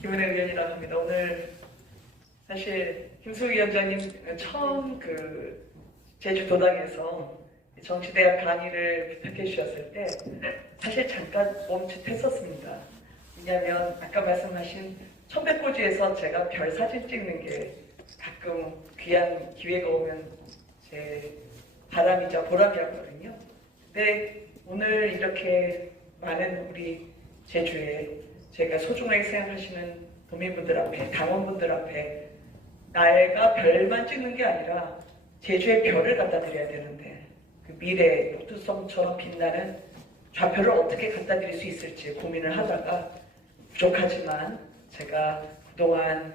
김은혜 위원이라고 합니다. 오늘 사실 김수 위원장님 처음 제주도당에서 정치대학 강의를 부탁해 주셨을 때 사실 잠깐 멈칫했었습니다. 왜냐하면 아까 말씀하신 천백고지에서 제가 별 사진 찍는 게 가끔 귀한 기회가 오면 제 바람이자 보람이었거든요. 근데 오늘 이렇게 많은 우리 제주에 제가 소중하게 생각하시는 도민분들 앞에, 당원분들 앞에 나가 별만 찍는 게 아니라 제주의 별을 갖다 드려야 되는데 그 미래의 녹두성처럼 빛나는 좌표를 어떻게 갖다 드릴 수 있을지 고민을 하다가 부족하지만 제가 그동안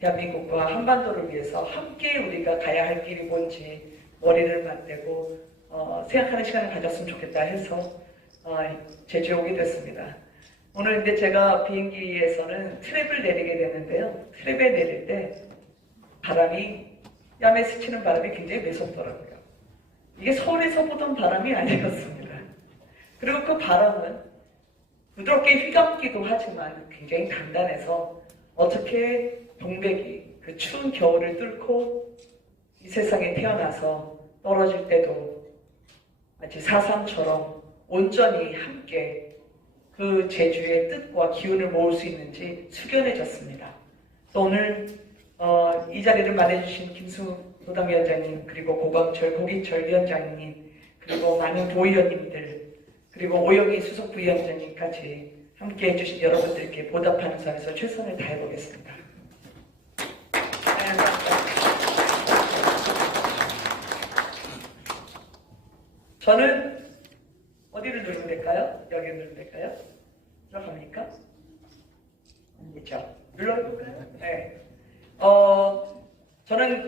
대한민국과 한반도를 위해서 함께 우리가 가야 할 길이 뭔지 머리를 맞대고 생각하는 시간을 가졌으면 좋겠다 해서 제주에 오게 됐습니다. 오늘 근데 제가 비행기에서는 트랩을 내리게 됐는데요. 트랩에 내릴 때 바람이 뺨에 스치는 바람이 굉장히 매섭더라고요. 이게 서울에서 보던 바람이 아니었습니다. 그리고 그 바람은 부드럽게 휘감기도 하지만 굉장히 단단해서 어떻게 동백이 그 추운 겨울을 뚫고 이 세상에 태어나서 떨어질 때도 마치 사삼처럼 온전히 함께 그 제주의 뜻과 기운을 모을 수 있는지 숙연해졌습니다. 또 오늘 이 자리를 마련해주신 김수 도당위원장님, 그리고 고광철, 고기철 위원장님, 그리고 많은 도의원님들, 그리고 오영희 수석부위원장님까지 함께 해주신 여러분들께 보답하는 선에서 최선을 다해보겠습니다. 저는 어디를 누르면 될까요? 여기를 누르면 될까요? 들어갑니까? 아니죠. 눌러볼까요? 네. 저는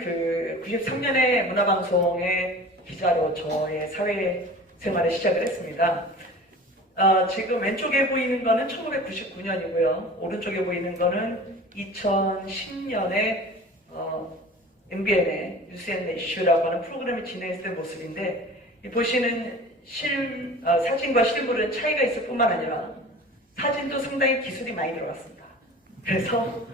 93년에 문화방송의 기자로 저의 사회생활을 시작을 했습니다. 지금 왼쪽에 보이는 거는 1999년이고요. 오른쪽에 보이는 거는 2010년에 MBN의 뉴스 앤 이슈라고 하는 프로그램을 진행했을 때 모습인데 이 보시는 사진과 실물은 차이가 있을 뿐만 아니라 사진도 상당히 기술이 많이 들어갔습니다. 그래서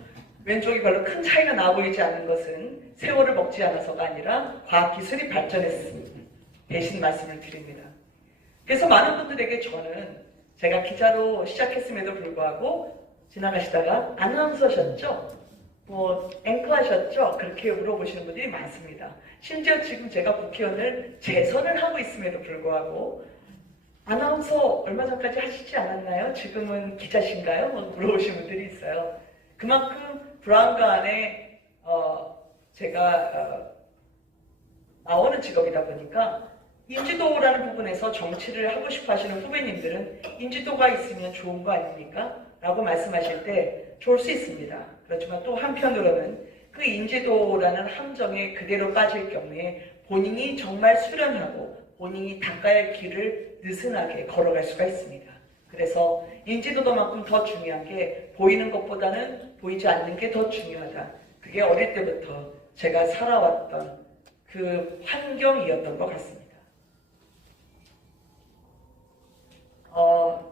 왼쪽이 별로 큰 차이가 나 보이지 않는 것은 세월을 먹지 않아서가 아니라 과학기술이 발전했습니다. 대신 말씀을 드립니다. 그래서 많은 분들에게 저는 제가 기자로 시작했음에도 불구하고 지나가시다가 아나운서셨죠? 앵커 하셨죠? 그렇게 물어보시는 분들이 많습니다. 심지어 지금 제가 국회의원을 재선을 하고 있음에도 불구하고 아나운서 얼마 전까지 하시지 않았나요? 지금은 기자신가요? 물어보시는 분들이 있어요. 그만큼 불안과 안에 제가 나오는 직업이다 보니까 인지도라는 부분에서 정치를 하고 싶어 하시는 후배님들은 인지도가 있으면 좋은 거 아닙니까? 라고 말씀하실 때 좋을 수 있습니다. 그렇지만 또 한편으로는 그 인지도라는 함정에 그대로 빠질 경우에 본인이 정말 수련하고 본인이 닦아야 할 길을 느슨하게 걸어갈 수가 있습니다. 그래서 인지도만큼 더 중요한 게 보이는 것보다는 보이지 않는 게 더 중요하다. 그게 어릴 때부터 제가 살아왔던 그 환경이었던 것 같습니다.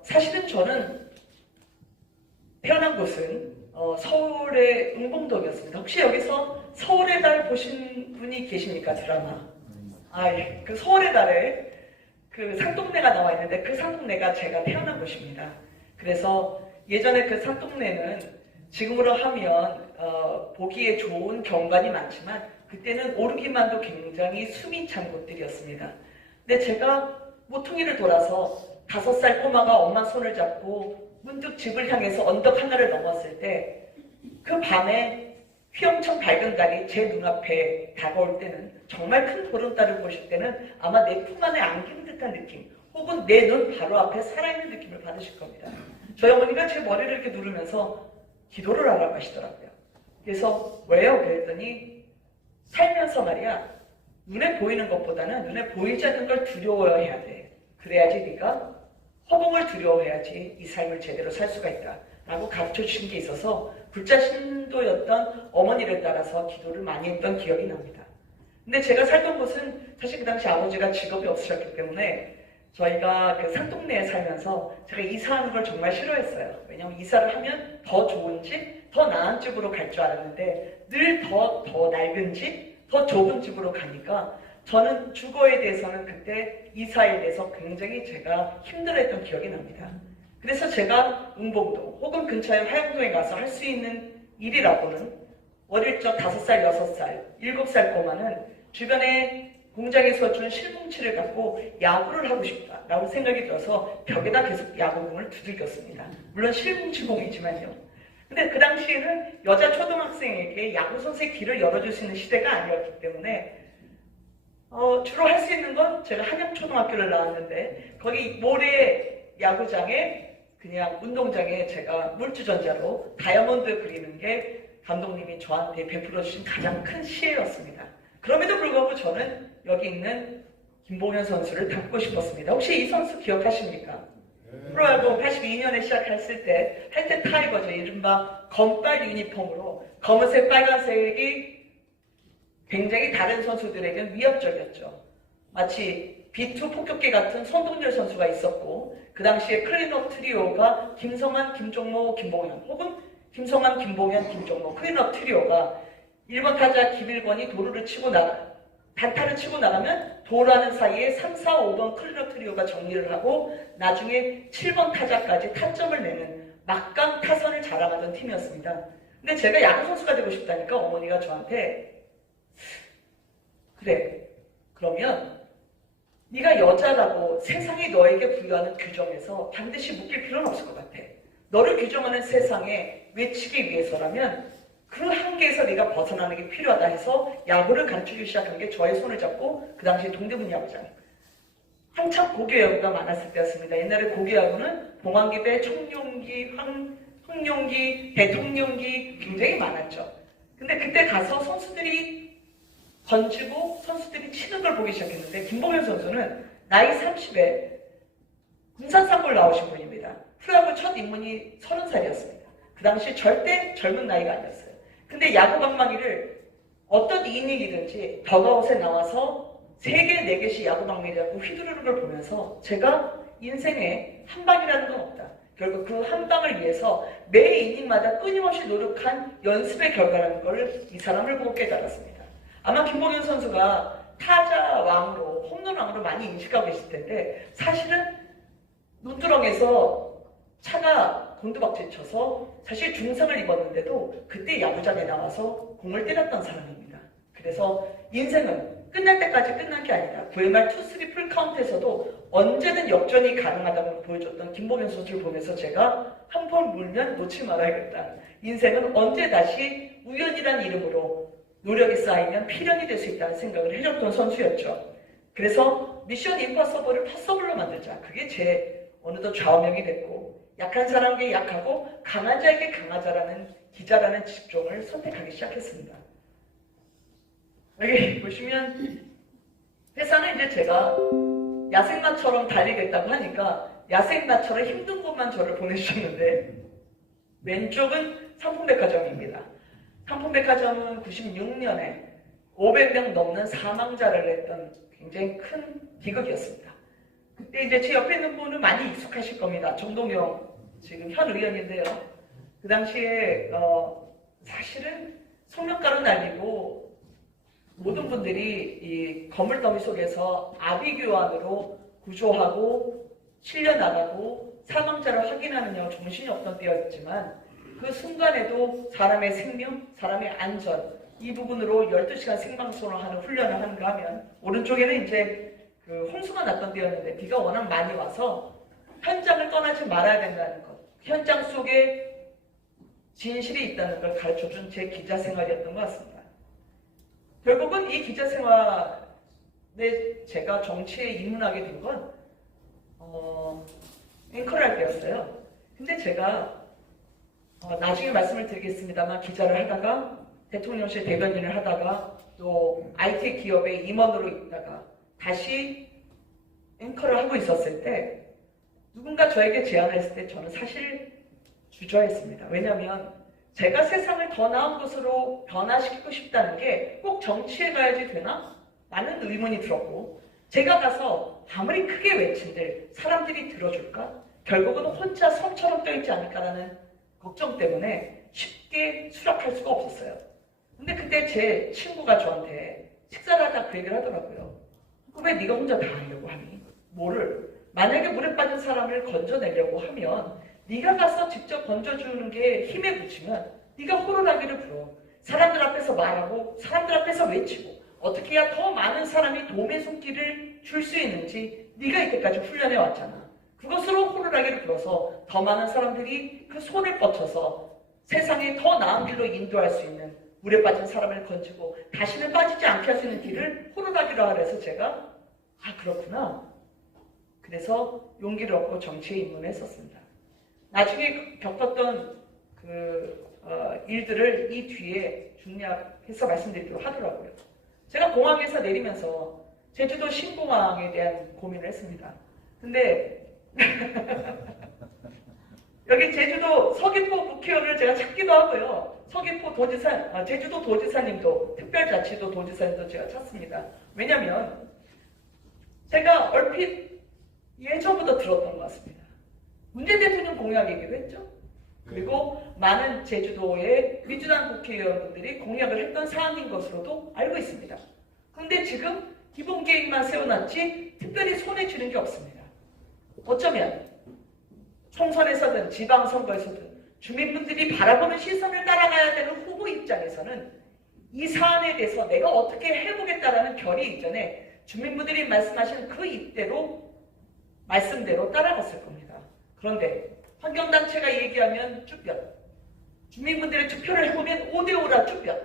사실은 저는 태어난 곳은 서울의 응봉동이었습니다. 혹시 여기서 서울의 달 보신 분이 계십니까? 드라마. 예. 그 서울의 달에 그 상동네가 나와 있는데 그 상동네가 제가 태어난 곳입니다. 그래서 예전에 그 상동네는 지금으로 하면 보기에 좋은 경관이 많지만 그때는 오르기만도 굉장히 숨이 찬 곳들이었습니다. 근데 제가 모퉁이를 돌아서 5살 꼬마가 엄마 손을 잡고 문득 집을 향해서 언덕 하나를 넘었을 때 그 밤에 휘엄청 밝은 달이 제 눈앞에 다가올 때는 정말 큰 보름달을 보실 때는 아마 내 품 안에 안긴 듯한 느낌 혹은 내 눈 바로 앞에 살아있는 느낌을 받으실 겁니다. 저희 어머니가 제 머리를 이렇게 누르면서 기도를 하라고 하시더라고요. 그래서 왜요? 그랬더니 살면서 말이야 눈에 보이는 것보다는 눈에 보이지 않는 걸 두려워해야 돼. 그래야지 네가 허공을 두려워해야지 이 삶을 제대로 살 수가 있다 라고 가르쳐 주신 게 있어서 불자 신도였던 어머니를 따라서 기도를 많이 했던 기억이 납니다. 근데 제가 살던 곳은 사실 그 당시 아버지가 직업이 없으셨기 때문에 저희가 그 산동네에 살면서 제가 이사하는 걸 정말 싫어했어요. 왜냐하면 이사를 하면 더 좋은 집, 더 나은 집으로 갈 줄 알았는데 늘 더 낡은 집, 더 좁은 집으로 가니까 저는 주거에 대해서는 그때 이사에 대해서 굉장히 제가 힘들어했던 기억이 납니다. 그래서 제가 운봉동 혹은 근처의 화영동에 가서 할 수 있는 일이라고는 어릴 적 5살, 6살, 7살 꼬마는 주변에 공장에서 준 실뭉치를 갖고 야구를 하고 싶다라고 생각이 들어서 벽에다 계속 야구공을 두들겼습니다. 물론 실뭉치공이지만요. 근데 그 당시에는 여자 초등학생에게 야구 선수의 길을 열어줄 수 있는 시대가 아니었기 때문에 주로 할 수 있는 건 제가 한양초등학교를 나왔는데 거기 모래 야구장에 그냥 운동장에 제가 물주전자로 다이아몬드 그리는 게 감독님이 저한테 베풀어 주신 가장 큰 시혜였습니다. 그럼에도 불구하고 저는 여기 있는 김봉현 선수를 닮고 싶었습니다. 혹시 이 선수 기억하십니까? 프로야구 82년에 시작했을 때 할 때 타이거죠. 이른바 검빨 유니폼으로 검은색 빨간색이 굉장히 다른 선수들에게는 위협적이었죠. 마치 B2 폭격기 같은 손동열 선수가 있었고 그 당시에 클린업 트리오가 김성환, 김종모, 김봉현 혹은 김성환, 김봉현, 김종모 클린업 트리오가 1번 타자 김일권이 도루를 치고 단타를 치고 나가면 도루하는 사이에 3, 4, 5번 클린업 트리오가 정리를 하고 나중에 7번 타자까지 타점을 내는 막강 타선을 자랑하던 팀이었습니다. 근데 제가 야구 선수가 되고 싶다니까 어머니가 저한테 그래, 그러면 네가 여자라고 세상이 너에게 부여하는 규정에서 반드시 묶일 필요는 없을 것 같아. 너를 규정하는 세상에 외치기 위해서라면 그 한계에서 네가 벗어나는 게 필요하다 해서 야구를 가르치기 시작한 게 저의 손을 잡고 그 당시 동대문 야구장. 한참 고교 야구가 많았을 때였습니다. 옛날에 고교 야구는 봉황기대, 청룡기, 황룡기, 대통령기 굉장히 많았죠. 근데 그때 가서 선수들이 던지고 선수들이 치는 걸 보기 시작했는데 김봉현 선수는 나이 30에 군산상골 나오신 분입니다. 프로야구 첫 입문이 30살이었습니다. 그 당시 절대 젊은 나이가 아니었어요. 근데 야구 방망이를 어떤 이닝이든지 더가웃에 나와서 3개, 4개씩 야구 방망이라고 휘두르는 걸 보면서 제가 인생에 한 방이라는 건 없다. 결국 그 한 방을 위해서 매 이닝마다 끊임없이 노력한 연습의 결과라는 걸 이 사람을 보고 깨달았습니다. 아마 김봉현 선수가 타자 왕으로 홈런 왕으로 많이 인식하고 계실 텐데 사실은 눈두렁에서 차가 곤두박질 쳐서 사실 중상을 입었는데도 그때 야구장에 나와서 공을 때렸던 사람입니다. 그래서 인생은 끝날 때까지 끝난 게 아니다. 9회말 투3 풀카운트에서도 언제든 역전이 가능하다고 보여줬던 김봉현 선수를 보면서 제가 한 번 물면 놓지 말아야겠다. 인생은 언제 다시 우연이란 이름으로 노력이 쌓이면 필연이 될 수 있다는 생각을 해줬던 선수였죠. 그래서 미션 임파서블을 파서블로 만들자. 그게 제 어느덧 좌우명이 됐고 약한 사람에게 약하고 강한 자에게 강하자라는 기자라는 직종을 선택하기 시작했습니다. 여기 보시면 회사는 이제 제가 야생마처럼 달리겠다고 하니까 야생마처럼 힘든 곳만 저를 보내주셨는데 왼쪽은 상품백화점입니다. 상품백화점은 96년에 500명 넘는 사망자를 냈던 굉장히 큰 비극이었습니다. 그때 이제 제 옆에 있는 분은 많이 익숙하실 겁니다. 정동영 지금 현 의원인데요. 그 당시에 사실은 성명가로 날리고 모든 분들이 이 거물더미 속에서 아비규환으로 구조하고 실려나가고 사망자를 확인하느냐고 정신이 없던 때였지만 그 순간에도 사람의 생명, 사람의 안전 이 부분으로 12시간 생방송을 하는 훈련을 하는가 하면 오른쪽에는 이제 그 홍수가 났던 때였는데 비가 워낙 많이 와서 현장을 떠나지 말아야 된다는 것, 현장 속에 진실이 있다는 걸 가르쳐준 제 기자 생활이었던 것 같습니다. 결국은 이 기자 생활에 제가 정치에 입문하게 된 건 앵커를 할 때였어요. 근데 제가 나중에 말씀을 드리겠습니다만 기자를 하다가 대통령실 대변인을 하다가 또 IT 기업의 임원으로 있다가 다시 앵커를 하고 있었을 때 누군가 저에게 제안을 했을 때 저는 사실 주저했습니다. 왜냐하면 제가 세상을 더 나은 곳으로 변화시키고 싶다는 게 꼭 정치에 가야지 되나? 라는 의문이 들었고 제가 가서 아무리 크게 외친들 사람들이 들어줄까? 결국은 혼자 섬처럼 떠있지 않을까라는 걱정 때문에 쉽게 수락할 수가 없었어요. 근데 그때 제 친구가 저한테 식사를 하다 그 얘기를 하더라고요. 왜 네가 혼자 다 하려고 하니? 뭐를? 만약에 물에 빠진 사람을 건져내려고 하면 네가 가서 직접 건져주는 게 힘에 부치면 네가 호루라기를 불어. 사람들 앞에서 말하고 사람들 앞에서 외치고 어떻게 해야 더 많은 사람이 도움의 손길을 줄 수 있는지 네가 이때까지 훈련해 왔잖아. 그것으로 호루라기를 불어서 더 많은 사람들이 그 손을 뻗쳐서 세상에 더 나은 길로 인도할 수 있는 물에 빠진 사람을 건지고 다시는 빠지지 않게 할 수 있는 길을 호루라기로 하래서 제가 그렇구나. 그래서 용기를 얻고 정치에 입문했었습니다. 나중에 겪었던 일들을 이 뒤에 중략해서 말씀드리도록 하더라고요. 제가 공항에서 내리면서 제주도 신공항에 대한 고민을 했습니다. 근데 여기 제주도 서귀포 국회의원을 제가 찾기도 하고요. 서귀포 도지사, 제주도 도지사님도, 특별자치도 도지사님도 제가 찾습니다. 왜냐면 제가 얼핏 예전부터 들었던 것 같습니다. 문재인 대통령 공약 얘기도 했죠. 그리고 많은 제주도의 민주당 국회의원분들이 공약을 했던 사안인 것으로도 알고 있습니다. 그런데 지금 기본 계획만 세워놨지 특별히 손에 쥐는 게 없습니다. 어쩌면 총선에서든 지방선거에서든 주민분들이 바라보는 시선을 따라가야 되는 후보 입장에서는 이 사안에 대해서 내가 어떻게 해보겠다라는 결의 이전에 주민분들이 말씀하신 그 말씀대로 따라갔을 겁니다. 그런데 환경단체가 얘기하면 쭈뼛, 주민분들의 투표를 해보면 5대5라 쭈뼛,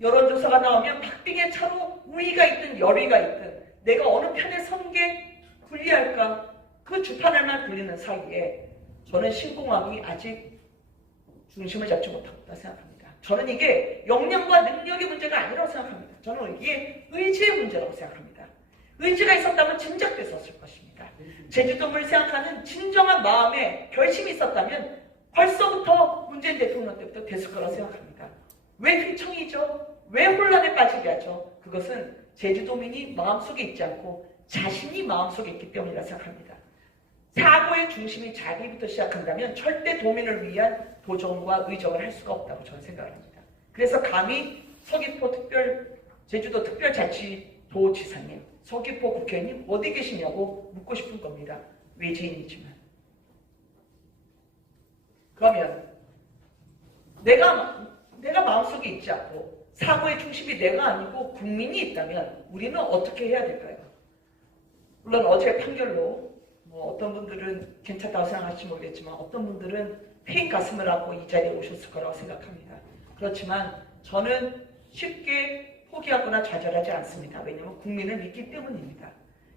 여론조사가 나오면 박빙의 차로 우위가 있든 열위가 있든 내가 어느 편에 서는 게 불리할까, 그 주판을만 굴리는 사이에 저는 신공항이 아직 중심을 잡지 못하고 있다고 생각합니다. 저는 이게 역량과 능력의 문제가 아니라고 생각합니다. 저는 이게 의지의 문제라고 생각합니다. 의지가 있었다면 진작됐었을 것입니다. 제주도를 생각하는 진정한 마음의 결심이 있었다면 벌써부터 문재인 대통령 때부터 됐을 거라고 생각합니다. 왜 휘청이죠? 왜 혼란에 빠지게 하죠? 그것은 제주도민이 마음속에 있지 않고 자신이 마음속에 있기 때문이라고 생각합니다. 사고의 중심이 자기부터 시작한다면 절대 도민을 위한 도정과 의정을 할 수가 없다고 저는 생각합니다. 그래서 감히 제주도 특별자치도지사님, 서귀포 국회의원님 어디 계시냐고 묻고 싶은 겁니다. 외지인이지만. 그러면 내가 마음속에 있지 않고 사고의 중심이 내가 아니고 국민이 있다면 우리는 어떻게 해야 될까요? 물론 어제 판결로 어떤 분들은 괜찮다고 생각할지 모르겠지만 어떤 분들은 패인 가슴을 안고 이 자리에 오셨을 거라고 생각합니다. 그렇지만 저는 쉽게 포기하거나 좌절하지 않습니다. 왜냐하면 국민을 믿기 때문입니다.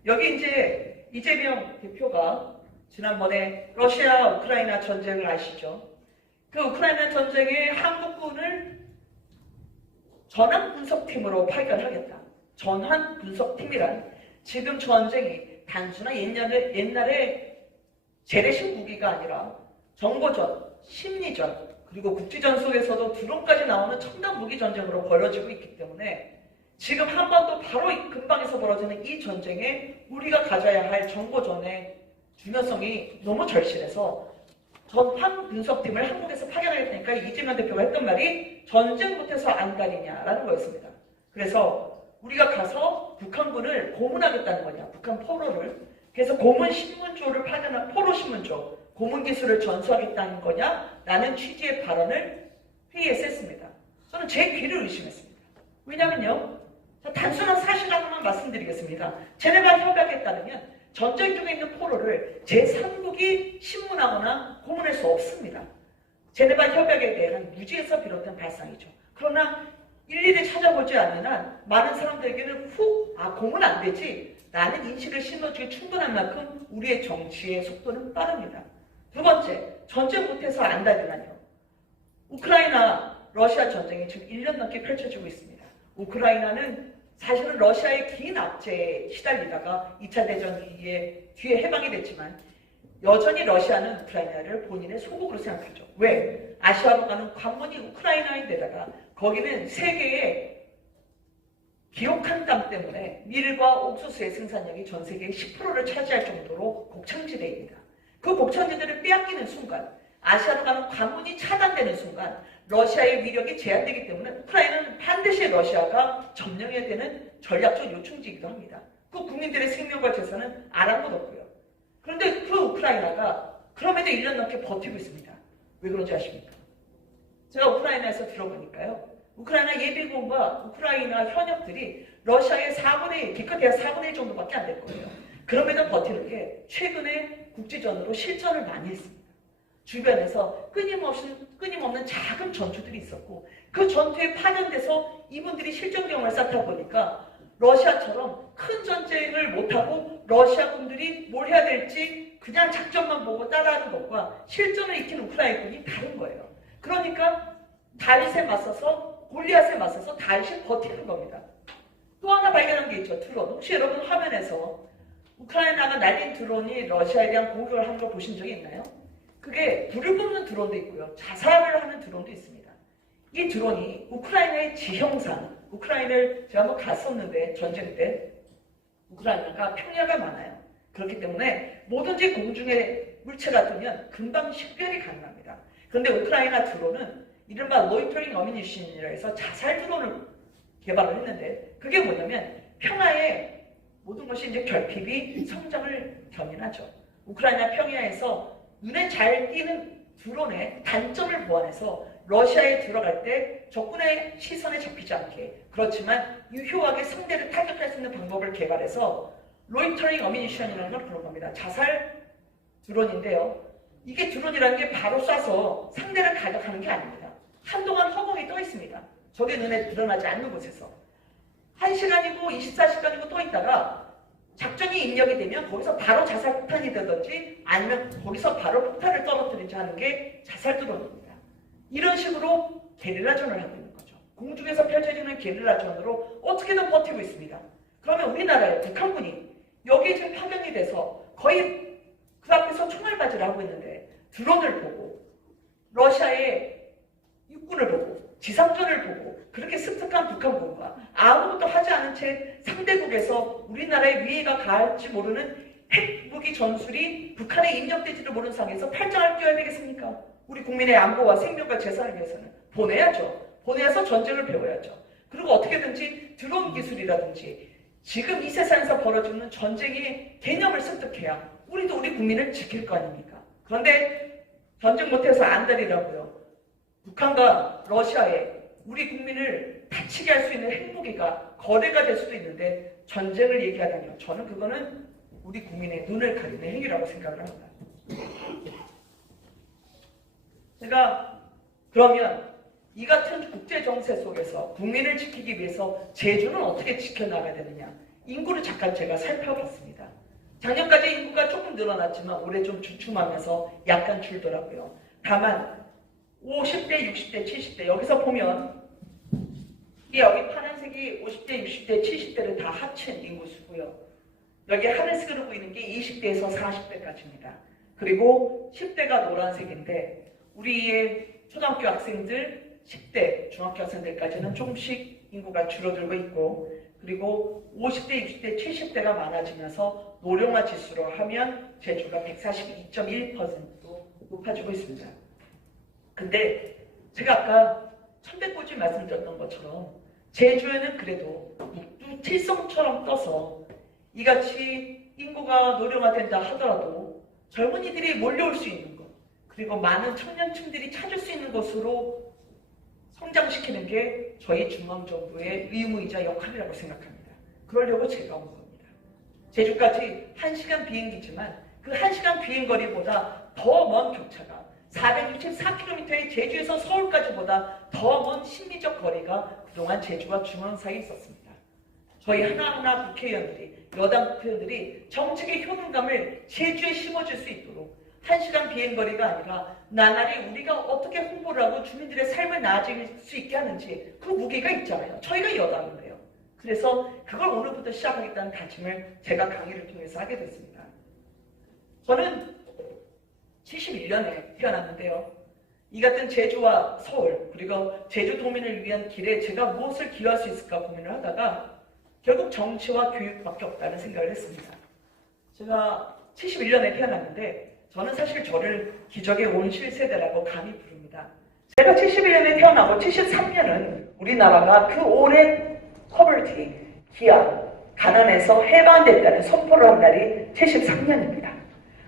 여기 이제 이재명 대표가 지난번에 러시아 우크라이나 전쟁을 아시죠? 그 우크라이나 전쟁에 한국군을 전환 분석팀으로 파견하겠다. 전환 분석팀이란 지금 전쟁이 단순한 옛날에 재래식 무기가 아니라 정보전, 심리전, 그리고 국지전 속에서도 드론까지 나오는 첨단 무기 전쟁으로 벌어지고 있기 때문에 지금 한반도 바로 근방에서 벌어지는 이 전쟁에 우리가 가져야 할 정보전의 중요성이 너무 절실해서 전환 분석팀을 한국에서 파견하겠다니까 이재명 대표가 했던 말이 전쟁 못해서 안달이냐라는 거였습니다. 그래서 우리가 가서 북한군을 고문하겠다는 거냐, 북한 포로를. 그래서 고문 신문조를 파견한 포로 신문조, 고문 기술을 전수하겠다는 거냐, 라는 취지의 발언을 회의에서 했습니다. 저는 제 귀를 의심했습니다. 왜냐면요, 단순한 사실 하나만 말씀드리겠습니다. 제네바 협약에 따르면 전쟁 중에 있는 포로를 제3국이 신문하거나 고문할 수 없습니다. 제네바 협약에 대한 무지에서 비롯된 발상이죠. 그러나 일일이 찾아보지 않는 한 많은 사람들에게는 고문 안 되지 라는 인식을 심어주기 충분한 만큼 우리의 정치의 속도는 빠릅니다. 두 번째, 전쟁 못해서 안달이라뇨. 우크라이나 러시아 전쟁이 지금 1년 넘게 펼쳐지고 있습니다. 우크라이나는 사실은 러시아의 긴 압제에 시달리다가 2차 대전 뒤에 해방이 됐지만 여전히 러시아는 우크라이나를 본인의 소국으로 생각하죠. 왜? 아시아로 가는 관문이 우크라이나인데다가 거기는 세계의 기록한 땅 때문에 밀과 옥수수의 생산량이 전 세계의 10%를 차지할 정도로 곡창지대입니다. 그 곡창지대를 빼앗기는 순간, 아시아로 가는 관문이 차단되는 순간 러시아의 위력이 제한되기 때문에 우크라이나는 반드시 러시아가 점령해야 되는 전략적 요충지이기도 합니다. 그 국민들의 생명과 재산은 아랑곳없고요. 그런데 그 우크라이나가 그럼에도 1년 넘게 버티고 있습니다. 왜 그런지 아십니까? 제가 우크라이나에서 들어보니까요. 우크라이나 예비군과 우크라이나 현역들이 러시아의 4분의 1, 기껏해야 4분의 1 정도밖에 안 될 거예요. 그럼에도 버티는 게 최근에 국지전으로 실전을 많이 했습니다. 주변에서 끊임없는 작은 전투들이 있었고 그 전투에 파견돼서 이분들이 실전 경험을 쌓다 보니까 러시아처럼 큰 전쟁을 못하고 러시아 군들이 뭘 해야 될지 그냥 작전만 보고 따라하는 것과 실전을 익힌 우크라이나군이 다른 거예요. 그러니까 다윗에 맞서서 골리앗에 맞서서 다윗이 버티는 겁니다. 또 하나 발견한 게 있죠. 드론. 혹시 여러분 화면에서 우크라이나가 날린 드론이 러시아에 대한 공격을 한 거 보신 적이 있나요? 그게 불을 뿜는 드론도 있고요. 자살을 하는 드론도 있습니다. 이 드론이 우크라이나의 지형상, 우크라이나를 제가 한번 갔었는데 전쟁 때 우크라이나가 평야가 많아요. 그렇기 때문에 뭐든지 공중에 물체가 뜨면 금방 식별이 가능합니다. 그런데 우크라이나 드론은 이른바 로이터링 어미니션이라 해서 자살 드론을 개발을 했는데 그게 뭐냐면 평야에 모든 것이 이제 결핍이 성장을 견인하죠. 우크라이나 평야에서 눈에 잘 띄는 드론의 단점을 보완해서 러시아에 들어갈 때 적군의 시선에 잡히지 않게 그렇지만 유효하게 상대를 타격할 수 있는 방법을 개발해서 로이터링 어미니션이라는 걸 부른 겁니다. 자살 드론인데요. 이게 드론이라는 게 바로 쏴서 상대를 가격하는 게 아닙니다. 한동안 허공에 떠 있습니다. 적의 눈에 드러나지 않는 곳에서 1시간이고 24시간이고 떠 있다가 작전이 입력이 되면 거기서 바로 자살 폭탄이 되든지 아니면 거기서 바로 폭탄을 떨어뜨리지 하는 게 자살 드론입니다. 이런 식으로 게릴라전을 하고 있는 거죠. 공중에서 펼쳐지는 게릴라전으로 어떻게든 버티고 있습니다. 그러면 우리나라의 북한군이 여기 지금 파견이 돼서 거의 그 앞에서 총알바지를 하고 있는데 드론을 보고 러시아의 육군을 보고 지상전을 보고 그렇게 습득한 북한군과 아무것도 하지 않은 채 상대국에서 우리나라의 위해가 가할지 모르는 핵무기 전술이 북한에 입력되지도 모르는 상황에서 팔짱을 껴야 되겠습니까? 우리 국민의 안보와 생명과 재산을 위해서는 보내야죠. 보내서 전쟁을 배워야죠. 그리고 어떻게든지 드론 기술이라든지 지금 이 세상에서 벌어지는 전쟁의 개념을 습득해야 우리도 우리 국민을 지킬 거 아닙니까? 그런데 전쟁 못해서 안달이라고요. 북한과 러시아에 우리 국민을 다치게 할 수 있는 핵무기가 거래가 될 수도 있는데 전쟁을 얘기하다니요. 저는 그거는 우리 국민의 눈을 가리는 행위라고 생각을 합니다. 제가 그러면 이 같은 국제 정세 속에서 국민을 지키기 위해서 제주는 어떻게 지켜나가야 되느냐. 인구를 잠깐 제가 살펴봤습니다. 작년까지 인구가 조금 늘어났지만 올해 좀 주춤하면서 약간 줄더라고요. 다만 50대, 60대, 70대 여기서 보면 여기 파란색이 50대, 60대, 70대를 다 합친 인구수고요. 여기 하늘색으로 보이는 게 20대에서 40대까지입니다. 그리고 10대가 노란색인데 우리의 초등학교 학생들, 10대 중학교 학생들까지는 조금씩 인구가 줄어들고 있고 그리고 50대, 60대, 70대가 많아지면서 노령화 지수로 하면 제주가 142.1% 높아지고 있습니다. 근데 제가 아까 천백고지 말씀드렸던 것처럼 제주에는 그래도 칠성처럼 떠서 이같이 인구가 노령화된다 하더라도 젊은이들이 몰려올 수 있는 것 그리고 많은 청년층들이 찾을 수 있는 것으로 성장시키는 게 저희 중앙정부의 의무이자 역할이라고 생각합니다. 그러려고 제가 온 겁니다. 제주까지 1시간 비행기지만 그 1시간 비행거리보다 더 먼 격차가 464km의 제주에서 서울까지보다 더 먼 심리적 거리가 그동안 제주와 중앙 사이에 있었습니다. 저희 하나하나 국회의원들이 여당 국회의원들이 정책의 효능감을 제주에 심어줄 수 있도록 1시간 비행거리가 아니라 나날이 우리가 어떻게 홍보를 하고 주민들의 삶을 나아질 수 있게 하는지 그 무게가 있잖아요. 저희가 여당인데요. 그래서 그걸 오늘부터 시작하겠다는 다짐을 제가 강의를 통해서 하게 됐습니다. 저는 71년에 태어났는데요. 이 같은 제주와 서울 그리고 제주도민을 위한 길에 제가 무엇을 기여할 수 있을까 고민을 하다가 결국 정치와 교육밖에 없다는 생각을 했습니다. 제가 71년에 태어났는데 저는 사실 저를 기적의 온실 세대라고 감히 부릅니다. 제가 71년에 태어나고 73년은 우리나라가 그 오랜 포버티, 기아, 가난에서 해방됐다는 선포를 한 날이 73년입니다.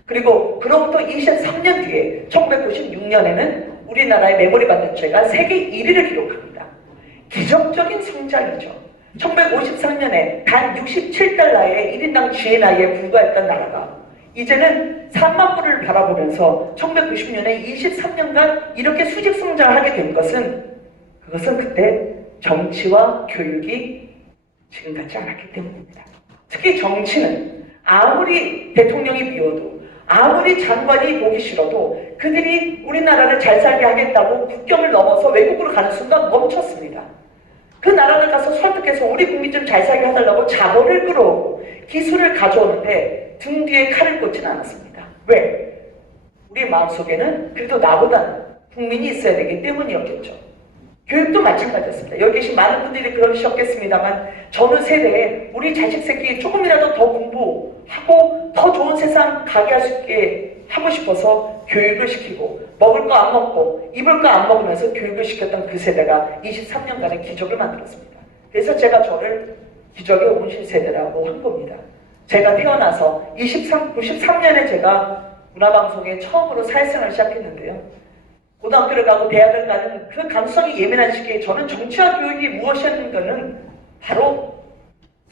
그리고 그로부터 23년 뒤에 1996년에는 우리나라의 메모리 반도체가 세계 1위를 기록합니다. 기적적인 성장이죠. 1953년에 단 67달러의 1인당 GNI에 불과했던 나라가 이제는 3만 불을 바라보면서 1990년에 23년간 이렇게 수직 성장을 하게 된 것은 그것은 그때 정치와 교육이 지금 같지 않았기 때문입니다. 특히 정치는 아무리 대통령이 미워도 아무리 장관이 보기 싫어도 그들이 우리나라를 잘 살게 하겠다고 국경을 넘어서 외국으로 가는 순간 멈췄습니다. 그 나라를 가서 설득해서 우리 국민 좀 잘 살게 해달라고 자본을 끌어오고 기술을 가져오는데 등 뒤에 칼을 꽂지는 않았습니다. 왜? 우리 마음속에는 그래도 나보다는 국민이 있어야 되기 때문이었겠죠. 교육도 마찬가지였습니다. 여기 계신 많은 분들이 그러셨겠습니다만 저는 세대에 우리 자식 새끼 조금이라도 더 공부하고 더 좋은 세상 가게 할 수 있게 하고 싶어서 교육을 시키고 먹을 거 안 먹고 입을 거 안 먹으면서 교육을 시켰던 그 세대가 23년간의 기적을 만들었습니다. 그래서 제가 저를 기적의 온실 세대라고 한 겁니다. 제가 태어나서 93년에 제가 문화방송에 처음으로 사회생활을 시작했는데요. 고등학교를 가고 대학을 가는 그 감수성이 예민한 시기에 저는 정치와 교육이 무엇이었는가는 바로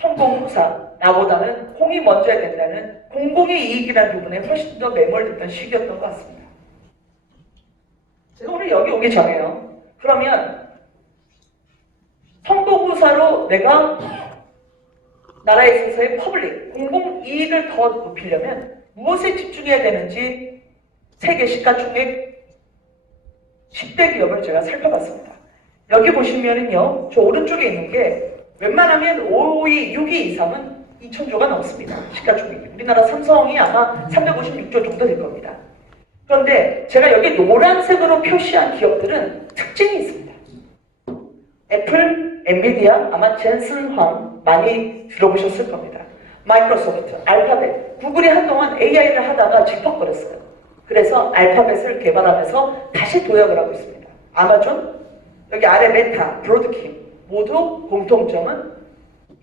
성공 후사, 나보다는 공이 먼저야 된다는 공공의 이익이라는 부분에 훨씬 더 매몰됐던 시기였던 것 같습니다. 제가 오늘 여기 오기 전에요. 그러면 성공 후사로 내가 나라에 있어서의 퍼블릭, 공공 이익을 더 높이려면 무엇에 집중해야 되는지 세계 시가총액 10대 기업을 제가 살펴봤습니다. 여기 보시면은요, 저 오른쪽에 있는 게 웬만하면 5위, 6위 이상은 2,000조가 넘습니다. 시가총액이. 우리나라 삼성이 아마 356조 정도 될 겁니다. 그런데 제가 여기 노란색으로 표시한 기업들은 특징이 있습니다. 애플, 엔비디아, 아마 젠슨 황 많이 들어보셨을 겁니다. 마이크로소프트, 알파벳, 구글이 한동안 AI를 하다가 짚어버렸어요. 그래서 알파벳을 개발하면서 다시 도약을 하고 있습니다. 아마존, 여기 아래 메타, 브로드킴 모두 공통점은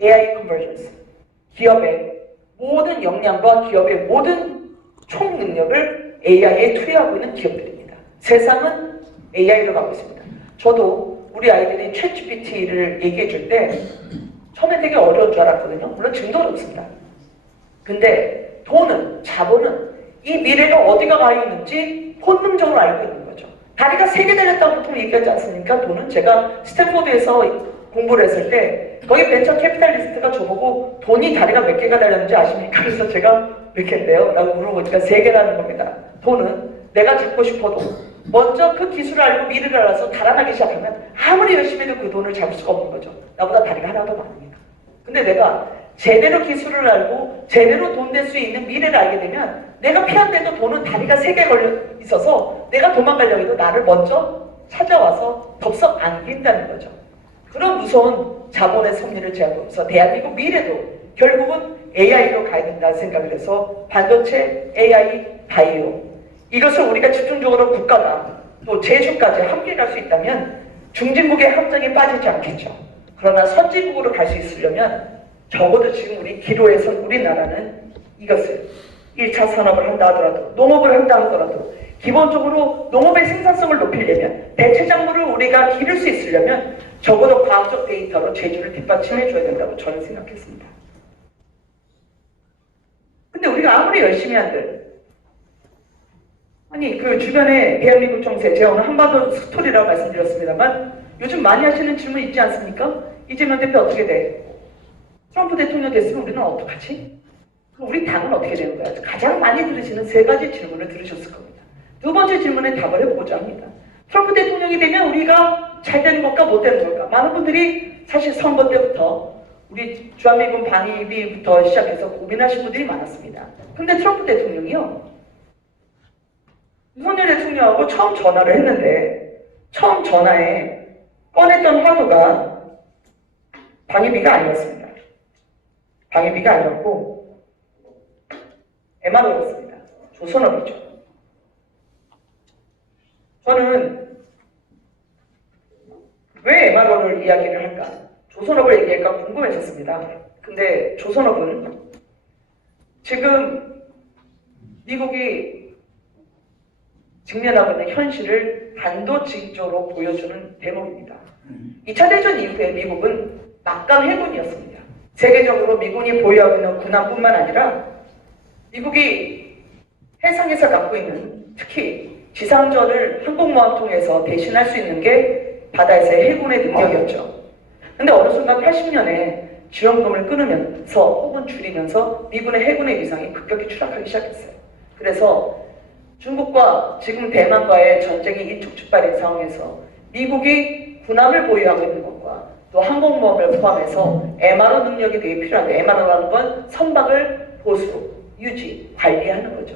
AI 컨버전스. 기업의 모든 역량과 기업의 모든 총 능력을 AI에 투여하고 있는 기업들입니다. 세상은 AI로 가고 있습니다. 저도 우리 아이들이 챗GPT를 얘기해 줄 때 처음에 되게 어려운 줄 알았거든요. 물론 지금도 어렵습니다. 근데 돈은, 자본은 이 미래가 어디가 가 있는지 본능적으로 알고 있는 거죠. 다리가 3개 달렸다고 보통 얘기하지 않습니까? 돈은 제가 스탠포드에서 공부를 했을 때 거기 벤처 캐피탈리스트가 저보고 돈이 다리가 몇 개가 달렸는지 아십니까? 그래서 제가 몇 개인데요? 라고 물어보니까 3개라는 겁니다. 돈은 내가 잡고 싶어도 먼저 그 기술을 알고 미래를 알아서 달아나기 시작하면 아무리 열심히 해도 그 돈을 잡을 수가 없는 거죠. 나보다 다리가 하나 더 많으니까. 근데 내가 제대로 기술을 알고 제대로 돈 낼 수 있는 미래를 알게 되면 내가 피한데도 돈은 다리가 3개 걸려 있어서 내가 도망가려고 해도 나를 먼저 찾아와서 덥석 안긴다는 거죠. 그런 무서운 자본의 섭리를 제압하면서 대한민국 미래도 결국은 AI로 가야 된다는 생각을 해서 반도체, AI, 바이오 이것을 우리가 집중적으로 국가가 또 제주까지 함께 갈 수 있다면 중진국의 함정에 빠지지 않겠죠. 그러나 선진국으로 갈 수 있으려면 적어도 지금 우리 기로에 선 우리나라는 이것을 1차 산업을 한다 하더라도 농업을 한다 하더라도 기본적으로 농업의 생산성을 높이려면 대체작물을 우리가 기를 수 있으려면 적어도 과학적 데이터로 제주를 뒷받침해 줘야 된다고 저는 생각했습니다. 근데 우리가 아무리 열심히 한들 아니 그 주변에 대한민국 정세 제가 오늘 한반도 스토리라고 말씀드렸습니다만 요즘 많이 하시는 질문 있지 않습니까? 이재명 대표 어떻게 돼? 트럼프 대통령 됐으면 우리는 어떡하지? 우리 당은 어떻게 되는 거야? 가장 많이 들으시는 3가지 질문을 들으셨을 겁니다. 두 번째 질문에 답을 해보고자 합니다. 트럼프 대통령이 되면 우리가 잘 되는 걸까 못 되는 걸까? 많은 분들이 사실 선거 때부터 우리 주한미군 방위비부터 시작해서 고민하신 분들이 많았습니다. 근데 트럼프 대통령이요. 윤석열 대통령하고 처음 전화를 했는데 처음 전화에 꺼냈던 화두가 방위비가 아니었습니다. 방위비가 아니었고 MRO였습니다. 조선업이죠. 저는 왜 MRO를 이야기를 할까? 조선업을 얘기할까 궁금했었습니다. 근데 조선업은 지금 미국이 직면하고 있는 현실을 단도직입적으로 보여주는 대목입니다. 2차 대전 이후에 미국은 막강 해군이었습니다. 세계적으로 미군이 보유하고 있는 군함뿐만 아니라 미국이 해상에서 갖고 있는 특히 지상전을 항공모함 통해서 대신할 수 있는 게 바다에서의 해군의 능력이었죠. 근데 어느 순간 80년에 지원금을 끊으면서 혹은 줄이면서 미군의 해군의 위상이 급격히 추락하기 시작했어요. 그래서 중국과 지금 대만과의 전쟁이 일촉즉발인 상황에서 미국이 군함을 보유하고 있는 것과 또 항공모함을 포함해서 MRO 능력이 되게 필요한데 MRO라는 건 선박을 보수, 유지, 관리하는 거죠.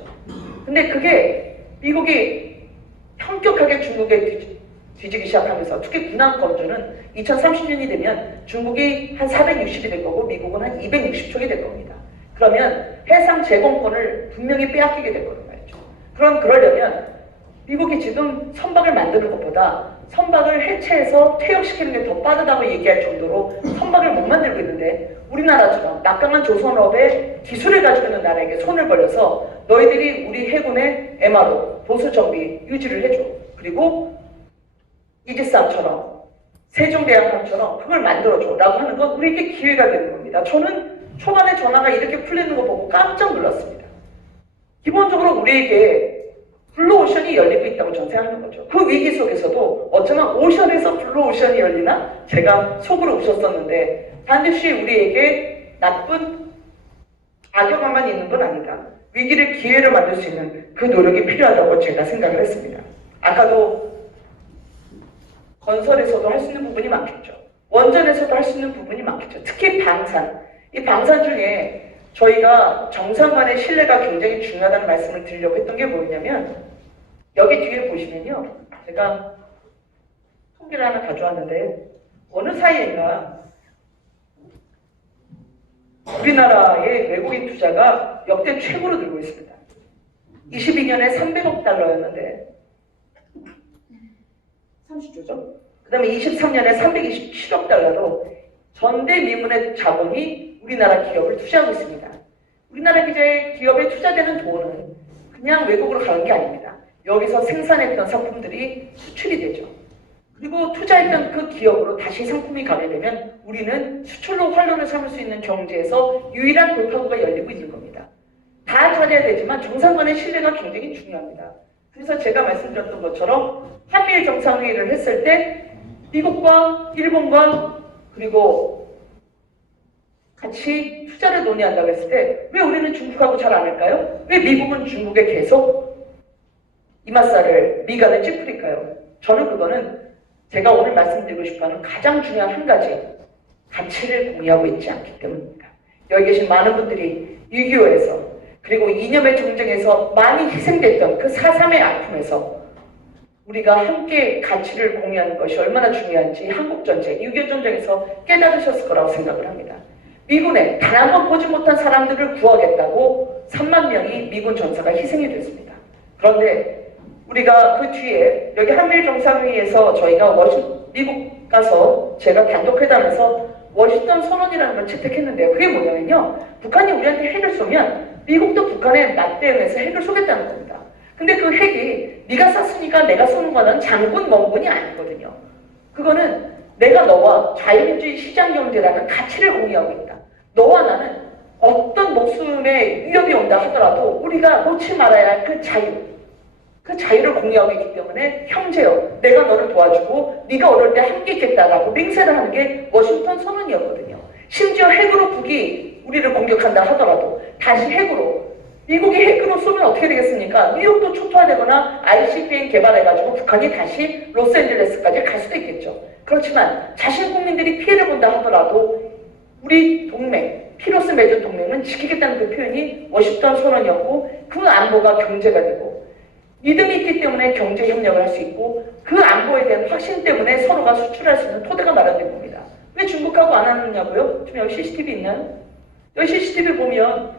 근데 그게 미국이 현격하게 중국에 뒤지기 시작하면서 특히 군함 건조는 2030년이 되면 중국이 한 460이 될 거고 미국은 한 260척이 될 겁니다. 그러면 해상 제공권을 분명히 빼앗기게 될 거란 말이죠. 그럼 그러려면 미국이 지금 선박을 만드는 것보다 선박을 해체해서 퇴역시키는 게 더 빠르다고 얘기할 정도로 선박을 못 만들고 있는데 우리나라처럼 막강한 조선업의 기술을 가지고 있는 나라에게 손을 벌려서 너희들이 우리 해군의 MRO, 보수 정비, 유지를 해줘. 그리고 이지스함처럼 세종대왕함처럼 그걸 만들어줘 라고 하는 건 우리에게 기회가 되는 겁니다. 저는 초반에 전화가 이렇게 풀리는 거 보고 깜짝 놀랐습니다. 기본적으로 우리에게 블루오션이 열리고 있다고 저는 생각하는 거죠. 그 위기 속에서도 어쩌면 오션에서 블루오션이 열리나? 제가 속으로 웃었었는데 반드시 우리에게 나쁜 악영향만 있는 건 아니다. 위기를 기회로 만들 수 있는 그 노력이 필요하다고 제가 생각을 했습니다. 아까도 건설에서도 할 수 있는 부분이 많겠죠. 원전에서도 할 수 있는 부분이 많겠죠. 특히 방산. 이 방산 중에 저희가 정상 간의 신뢰가 굉장히 중요하다는 말씀을 드리려고 했던 게 뭐냐면 여기 뒤에 보시면요. 제가 통계를 하나 가져왔는데 어느 사이인가 우리나라의 외국인 투자가 역대 최고로 늘고 있습니다. 22년에 300억 달러였는데 30조죠. 그 다음에 23년에 327억 달러로 전대미문의 자본이 우리나라 기업을 투자하고 있습니다. 우리나라 기업에 투자되는 돈은 그냥 외국으로 가는 게 아닙니다. 여기서 생산했던 상품들이 수출이 되죠. 그리고 투자했던 그 기업으로 다시 상품이 가게 되면 우리는 수출로 활로를 삼을 수 있는 경제에서 유일한 돌파구가 열리고 있는 겁니다. 다 잘해야 되지만 정상 간의 신뢰가 굉장히 중요합니다. 그래서 제가 말씀드렸던 것처럼 한미일 정상회의를 했을 때 미국과 일본과 그리고 같이 투자를 논의한다고 했을 때 왜 우리는 중국하고 잘 안 할까요? 왜 미국은 중국에 계속 이맛살을 미간을 찌푸릴까요? 저는 그거는 제가 오늘 말씀드리고 싶어하는 가장 중요한 한 가지 가치를 공유하고 있지 않기 때문입니다. 여기 계신 많은 분들이 6.25에서 그리고 이념의 정쟁에서 많이 희생됐던 그 4.3의 아픔에서 우리가 함께 가치를 공유하는 것이 얼마나 중요한지 한국전쟁, 6.25 전쟁에서 깨달으셨을 거라고 생각을 합니다. 미군에 단 한 번 보지 못한 사람들을 구하겠다고 3만 명이 미군 전사가 희생이 됐습니다. 그런데 우리가 그 뒤에 여기 한미일 정상회의에서 저희가 미국 가서 제가 단독회담에서 워싱턴 선언이라는 걸 채택했는데요. 그게 뭐냐면요. 북한이 우리한테 핵을 쏘면 미국도 북한에 맞대응해서 핵을 쏘겠다는 겁니다. 근데 그 핵이 네가 쐈으니까 내가 쏘는 거는 장군 멍군이 아니거든요. 그거는 내가 너와 자유민주주의 시장경제라는 가치를 공유하고 있다. 너와 나는 어떤 목숨에 위협이 온다 하더라도 우리가 놓지 말아야 할 그 자유, 그 자유를 공유하고 있기 때문에 형제여, 내가 너를 도와주고 네가 어려울 때 함께 있겠다라고 맹세를 하는 게 워싱턴 선언이었거든요. 심지어 핵으로 북이 우리를 공격한다 하더라도 다시 핵으로 미국이 핵으로 쏘면 어떻게 되겠습니까? 뉴욕도 초토화되거나 ICBM 개발해가지고 북한이 다시 로스앤젤레스까지 갈 수도 있겠죠. 그렇지만 자신 국민들이 피해를 본다 하더라도 우리 동맹, 피로스 맺은 동맹은 지키겠다는 그 표현이 워싱턴 선언이었고 그 안보가 경제가 되고 믿음이 있기 때문에 경제 협력을 할 수 있고 그 안보에 대한 확신 때문에 서로가 수출할 수 있는 토대가 마련된 겁니다. 왜 중국하고 안 하느냐고요? 지금 여기 CCTV 있나요? 여기 CCTV 보면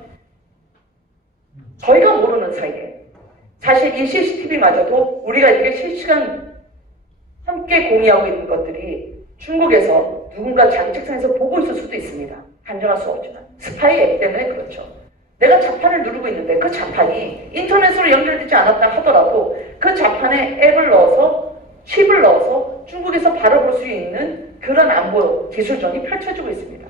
저희가 모르는 사이에 사실 이 CCTV마저도 우리가 이렇게 실시간 함께 공유하고 있는 것들이 중국에서 누군가 장책상에서 보고 있을 수도 있습니다. 단정할 수 없지만 스파이 앱 때문에 그렇죠. 내가 자판을 누르고 있는데 그 자판이 인터넷으로 연결되지 않았다 하더라도 그 자판에 앱을 넣어서 칩을 넣어서 중국에서 바로 볼 수 있는 그런 안보 기술전이 펼쳐지고 있습니다.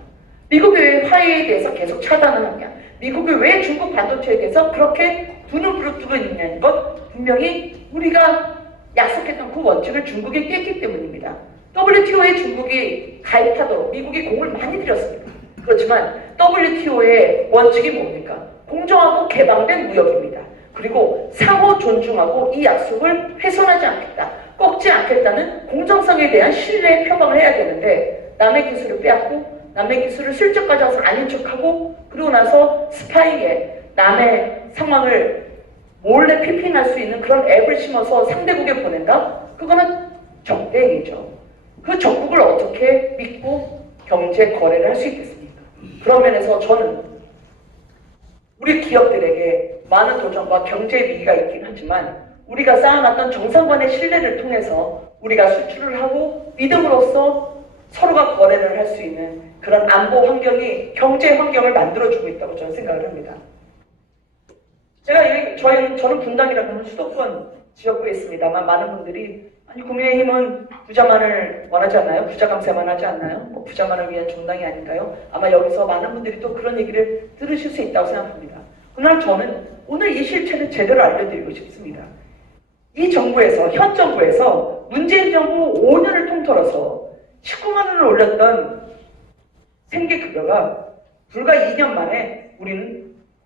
미국이 왜 화웨이에 대해서 계속 차단을 하냐, 미국이 왜 중국 반도체에 대해서 그렇게 두 눈 부릅뜨고 있느냐는 것, 분명히 우리가 약속했던 그 원칙을 중국이 깼기 때문입니다. WTO에 중국이 가입하도록 미국이 공을 많이 들였습니다. 그렇지만 WTO의 원칙이 뭡니까? 공정하고 개방된 무역입니다. 그리고 상호 존중하고 이 약속을 훼손하지 않겠다, 꺾지 않겠다는 공정성에 대한 신뢰의 표방을 해야 되는데, 남의 기술을 빼앗고 남의 기술을 슬쩍 가져와서 아닌 척하고 그러고 나서 스파이에 남의 상황을 몰래 피핑할 수 있는 그런 앱을 심어서 상대국에 보낸다? 그거는 적대행위죠. 그 적국을 어떻게 믿고 경제 거래를 할 수 있겠습니까? 그런 면에서 저는 우리 기업들에게 많은 도전과 경제 위기가 있긴 하지만 우리가 쌓아놨던 정상간의 신뢰를 통해서 우리가 수출을 하고 믿음으로써 서로가 거래를 할 수 있는 그런 안보 환경이 경제 환경을 만들어주고 있다고 저는 생각을 합니다. 저는 분당이라고 하는 수도권 지역구에 있습니다만 많은 분들이 아니 국민의힘은 부자만을 원하지 않나요? 부자 감세만 하지 않나요? 뭐 부자만을 위한 정당이 아닌가요? 아마 여기서 많은 분들이 또 그런 얘기를 들으실 수 있다고 생각합니다. 그러나 저는 오늘 이 실체를 제대로 알려드리고 싶습니다. 이 정부에서, 현 정부에서 문재인 정부 5년을 통틀어서 19만 원을 올렸던 생계급여가 불과 2년 만에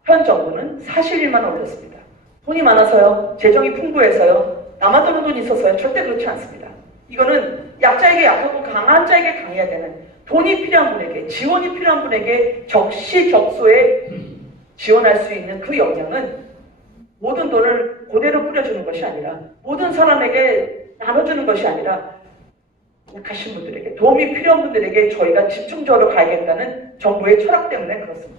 현 정부는 41만 원 올렸습니다. 돈이 많아서요? 재정이 풍부해서요? 남아 도는 돈이 있어서요? 절대 그렇지 않습니다. 이거는 약자에게 약하고 강한 자에게 강해야 되는, 돈이 필요한 분에게, 지원이 필요한 분에게 적시적소에 지원할 수 있는 그 역량은 모든 돈을 그대로 뿌려주는 것이 아니라, 모든 사람에게 나눠주는 것이 아니라 약하신 분들에게, 도움이 필요한 분들에게 저희가 집중적으로 가야겠다는 정부의 철학 때문에 그렇습니다.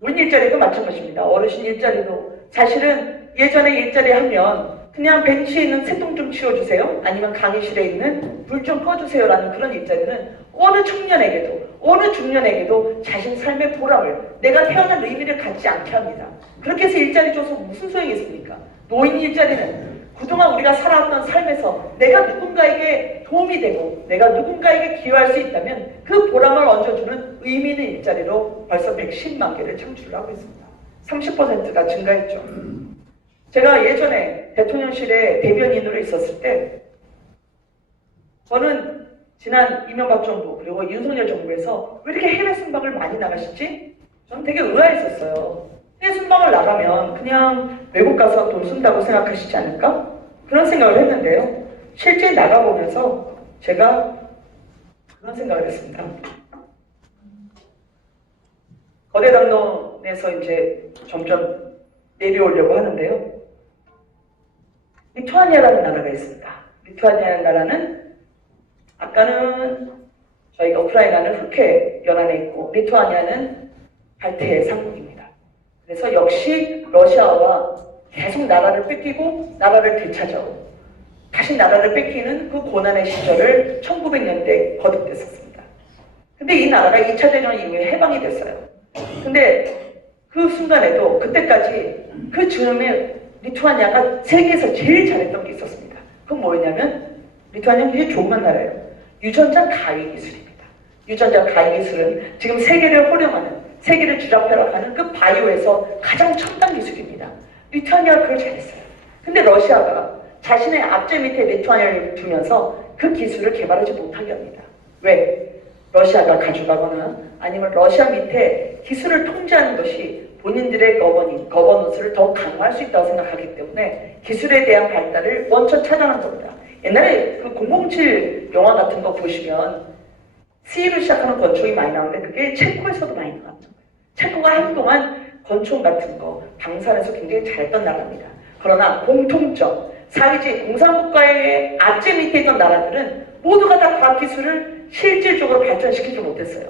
노인 일자리도 마찬가지입니다. 어르신 일자리도 사실은 예전에 일자리 하면 그냥 벤치에 있는 새똥 좀 치워주세요, 아니면 강의실에 있는 불 좀 꺼주세요라는 그런 일자리는 어느 청년에게도 어느 중년에게도 자신 삶의 보람을, 내가 태어난 의미를 갖지 않게 합니다. 그렇게 해서 일자리 줘서 무슨 소용이 있습니까? 노인 일자리는 그동안 우리가 살아왔던 삶에서 내가 누군가에게 도움이 되고 내가 누군가에게 기여할 수 있다면 그 보람을 얹어주는 의미 있는 일자리로 벌써 110만 개를 창출하고 있습니다. 30%가 증가했죠. 제가 예전에 대통령실에 대변인으로 있었을 때 저는 지난 이명박 정부 그리고 윤석열 정부에서 왜 이렇게 해외 순방을 많이 나가시지? 저는 되게 의아했었어요. 해외 순방을 나가면 그냥 외국 가서 돈 쓴다고 생각하시지 않을까? 그런 생각을 했는데요. 실제 나가보면서 제가 그런 생각을 했습니다. 거대 담론에서 이제 점점 내려오려고 하는데요. 리투아니아라는 나라가 있습니다. 리투아니아라는 나라는 아까는 저희가 우크라이나는 흑해 연안에 있고 리투아니아는 발트해 상국입니다. 그래서 역시 러시아와 계속 나라를 뺏기고 나라를 되찾아오고 다시 나라를 뺏기는 그 고난의 시절을 1900년대에 거듭됐었습니다. 근데 이 나라가 2차 대전 이후에 해방이 됐어요. 근데 그 순간에도 그때까지 그 즈음에 리투아니아가 세계에서 제일 잘했던 게 있었습니다. 그건 뭐였냐면 리투아니아는 굉장히 조그만 나라예요. 유전자 가위 기술입니다. 유전자 가위 기술은 지금 세계를 호령하는, 세계를 쥐락펴락하는 그 바이오에서 가장 첨단 기술입니다. 리투아니아가 그걸 잘했어요. 근데 러시아가 자신의 앞제 밑에 리투아니아를 두면서 그 기술을 개발하지 못하게 합니다. 왜? 러시아가 가져가거나 아니면 러시아 밑에 기술을 통제하는 것이 본인들의 거버넌스를 더 강화할 수 있다고 생각하기 때문에 기술에 대한 발달을 먼저 차단한 겁니다. 옛날에 그 007 영화 같은 거 보시면 C로 시작하는 권총이 많이 나오는데 그게 체코에서도 많이 나왔던 거예요. 체코가 한동안 권총 같은 거 방산에서 굉장히 잘했던 나라입니다. 그러나 공통점, 사회주의 공산국가의 압제 밑에 있던 나라들은 모두가 다 과학기술을 실질적으로 발전시키지 못했어요.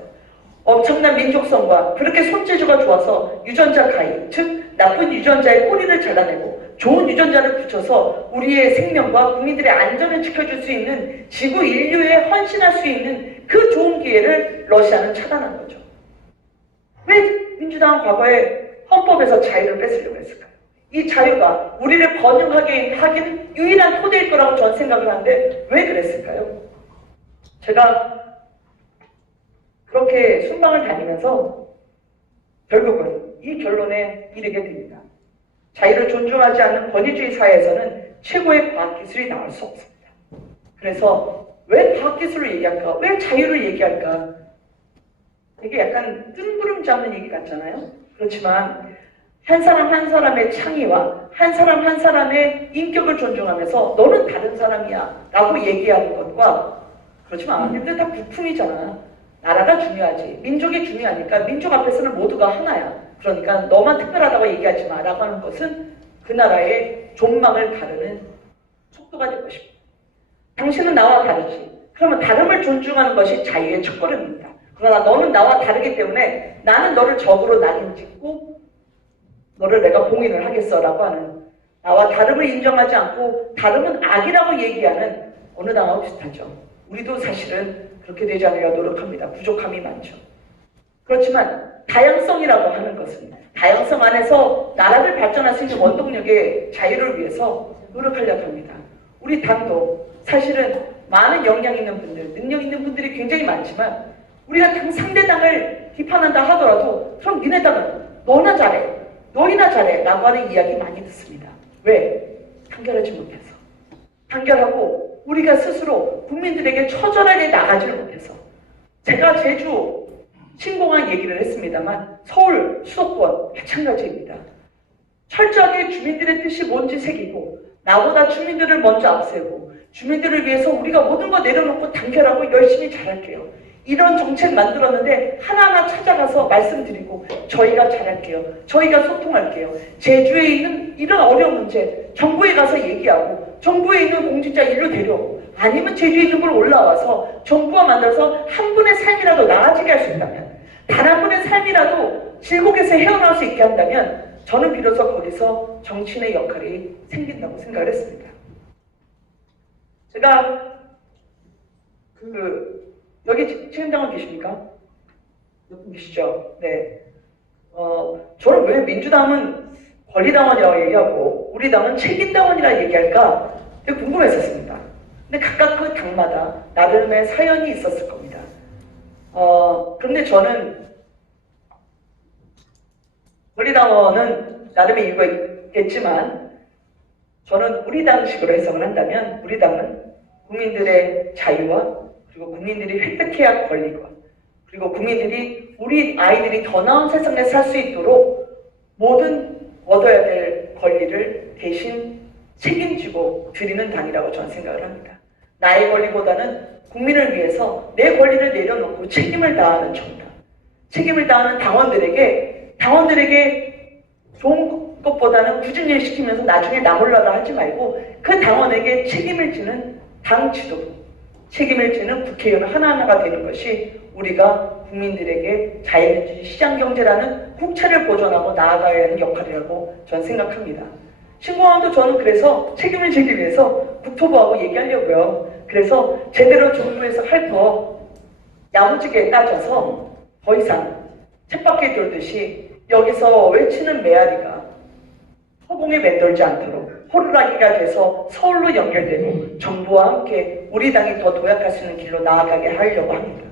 엄청난 민족성과 그렇게 손재주가 좋아서 유전자 가입, 즉 나쁜 유전자의 꼬리를 잘라내고 좋은 유전자를 붙여서 우리의 생명과 국민들의 안전을 지켜줄 수 있는 지구 인류에 헌신할 수 있는 그 좋은 기회를 러시아는 차단한 거죠. 왜 민주당은 과거에 헌법에서 자유를 뺏으려고 했을까요? 이 자유가 우리를 번영하게 하기는 유일한 토대일 거라고 저는 생각을 하는데 왜 그랬을까요? 제가 그렇게 순방을 다니면서 결국은 이 결론에 이르게 됩니다. 자유를 존중하지 않는 권위주의 사회에서는 최고의 과학기술이 나올 수 없습니다. 그래서 왜 과학기술을 얘기할까? 왜 자유를 얘기할까? 되게 약간 뜬구름 잡는 얘기 같잖아요. 그렇지만 한 사람 한 사람의 창의와 한 사람 한 사람의 인격을 존중하면서 너는 다른 사람이야 라고 얘기하는 것과 그렇지만 근데 다 부품이잖아. 나라가 중요하지. 민족이 중요하니까 민족 앞에서는 모두가 하나야. 그러니까 너만 특별하다고 얘기하지 마 라고 하는 것은 그 나라의 존망을 가르는 속도가 될 것입니다. 당신은 나와 다르지. 그러면 다름을 존중하는 것이 자유의 첫걸음입니다. 그러나 너는 나와 다르기 때문에 나는 너를 적으로 낙인 찍고 너를 내가 봉인을 하겠어 라고 하는 나와 다름을 인정하지 않고 다름은 악이라고 얘기하는 어느 당하고 비슷하죠. 우리도 사실은 그렇게 되지 않으려고 노력합니다. 부족함이 많죠. 그렇지만 다양성이라고 하는 것은 다양성 안에서 나라를 발전할 수 있는 원동력의 자유를 위해서 노력하려고 합니다. 우리 당도 사실은 많은 역량 있는 분들, 능력 있는 분들이 굉장히 많지만 우리가 당 상대당을 비판한다 하더라도 그럼 니네 당은 너나 잘해, 너희나 잘해 라고 하는 이야기 많이 듣습니다. 왜? 단결하지 못해서. 단결하고 우리가 스스로 국민들에게 처절하게 나가지를 못해서. 제가 제주 신공항 얘기를 했습니다만 서울 수도권 마찬가지입니다. 철저하게 주민들의 뜻이 뭔지 새기고 나보다 주민들을 먼저 앞세우고 주민들을 위해서 우리가 모든 거 내려놓고 단결하고 열심히 잘할게요. 이런 정책 만들었는데 하나하나 찾아가서 말씀드리고 저희가 잘할게요. 저희가 소통할게요. 제주에 있는 이런 어려운 문제 정부에 가서 얘기하고 정부에 있는 공직자 일로 데려오고 아니면 제주에 있는 걸 올라와서 정부가 만들어서 한 분의 삶이라도 나아지게 할 수 있다면 단 한 분의 삶이라도 질곡에서 헤어나올 수 있게 한다면 저는 비로소 거기서 정치인의 역할이 생긴다고 생각을 했습니다. 제가 여기 책임당원 계십니까? 몇 분 계시죠? 네. 저는 왜 민주당은 권리당원이라고 얘기하고 우리 당은 책임당원이라고 얘기할까 되게 궁금했었습니다. 근데 각각 그 당마다 나름의 사연이 있었을 겁니다. 그런데 저는 권리당원은 나름의 이유가 있겠지만 저는 우리 당식으로 해석을 한다면 우리 당은 국민들의 자유와 그리고 국민들이 획득해야 할 권리와 그리고 국민들이 우리 아이들이 더 나은 세상에 살 수 있도록 모든 얻어야 될 권리를 대신 책임지고 드리는 당이라고 저는 생각을 합니다. 나의 권리보다는 국민을 위해서 내 권리를 내려놓고 책임을 다하는 정당, 책임을 다하는 당원들에게 좋은 것보다는 굳은 일 시키면서 나중에 나 몰라라 하지 말고 그 당원에게 책임을 지는 당 지도부, 책임을 지는 국회의원 하나하나가 되는 것이 우리가 국민들에게 자유민주주의 시장경제라는 국채를 보존하고 나아가야 하는 역할이라고 저는 생각합니다. 신공항도 저는 그래서 책임을 지기 위해서 국토부하고 얘기하려고요. 그래서 제대로 정부에서 할 거 야무지게 따져서 더 이상 쳇바퀴 돌듯이 여기서 외치는 메아리가 허공에 맴돌지 않도록 호루라기가 돼서 서울로 연결되고 정부와 함께 우리 당이 더 도약할 수 있는 길로 나아가게 하려고 합니다.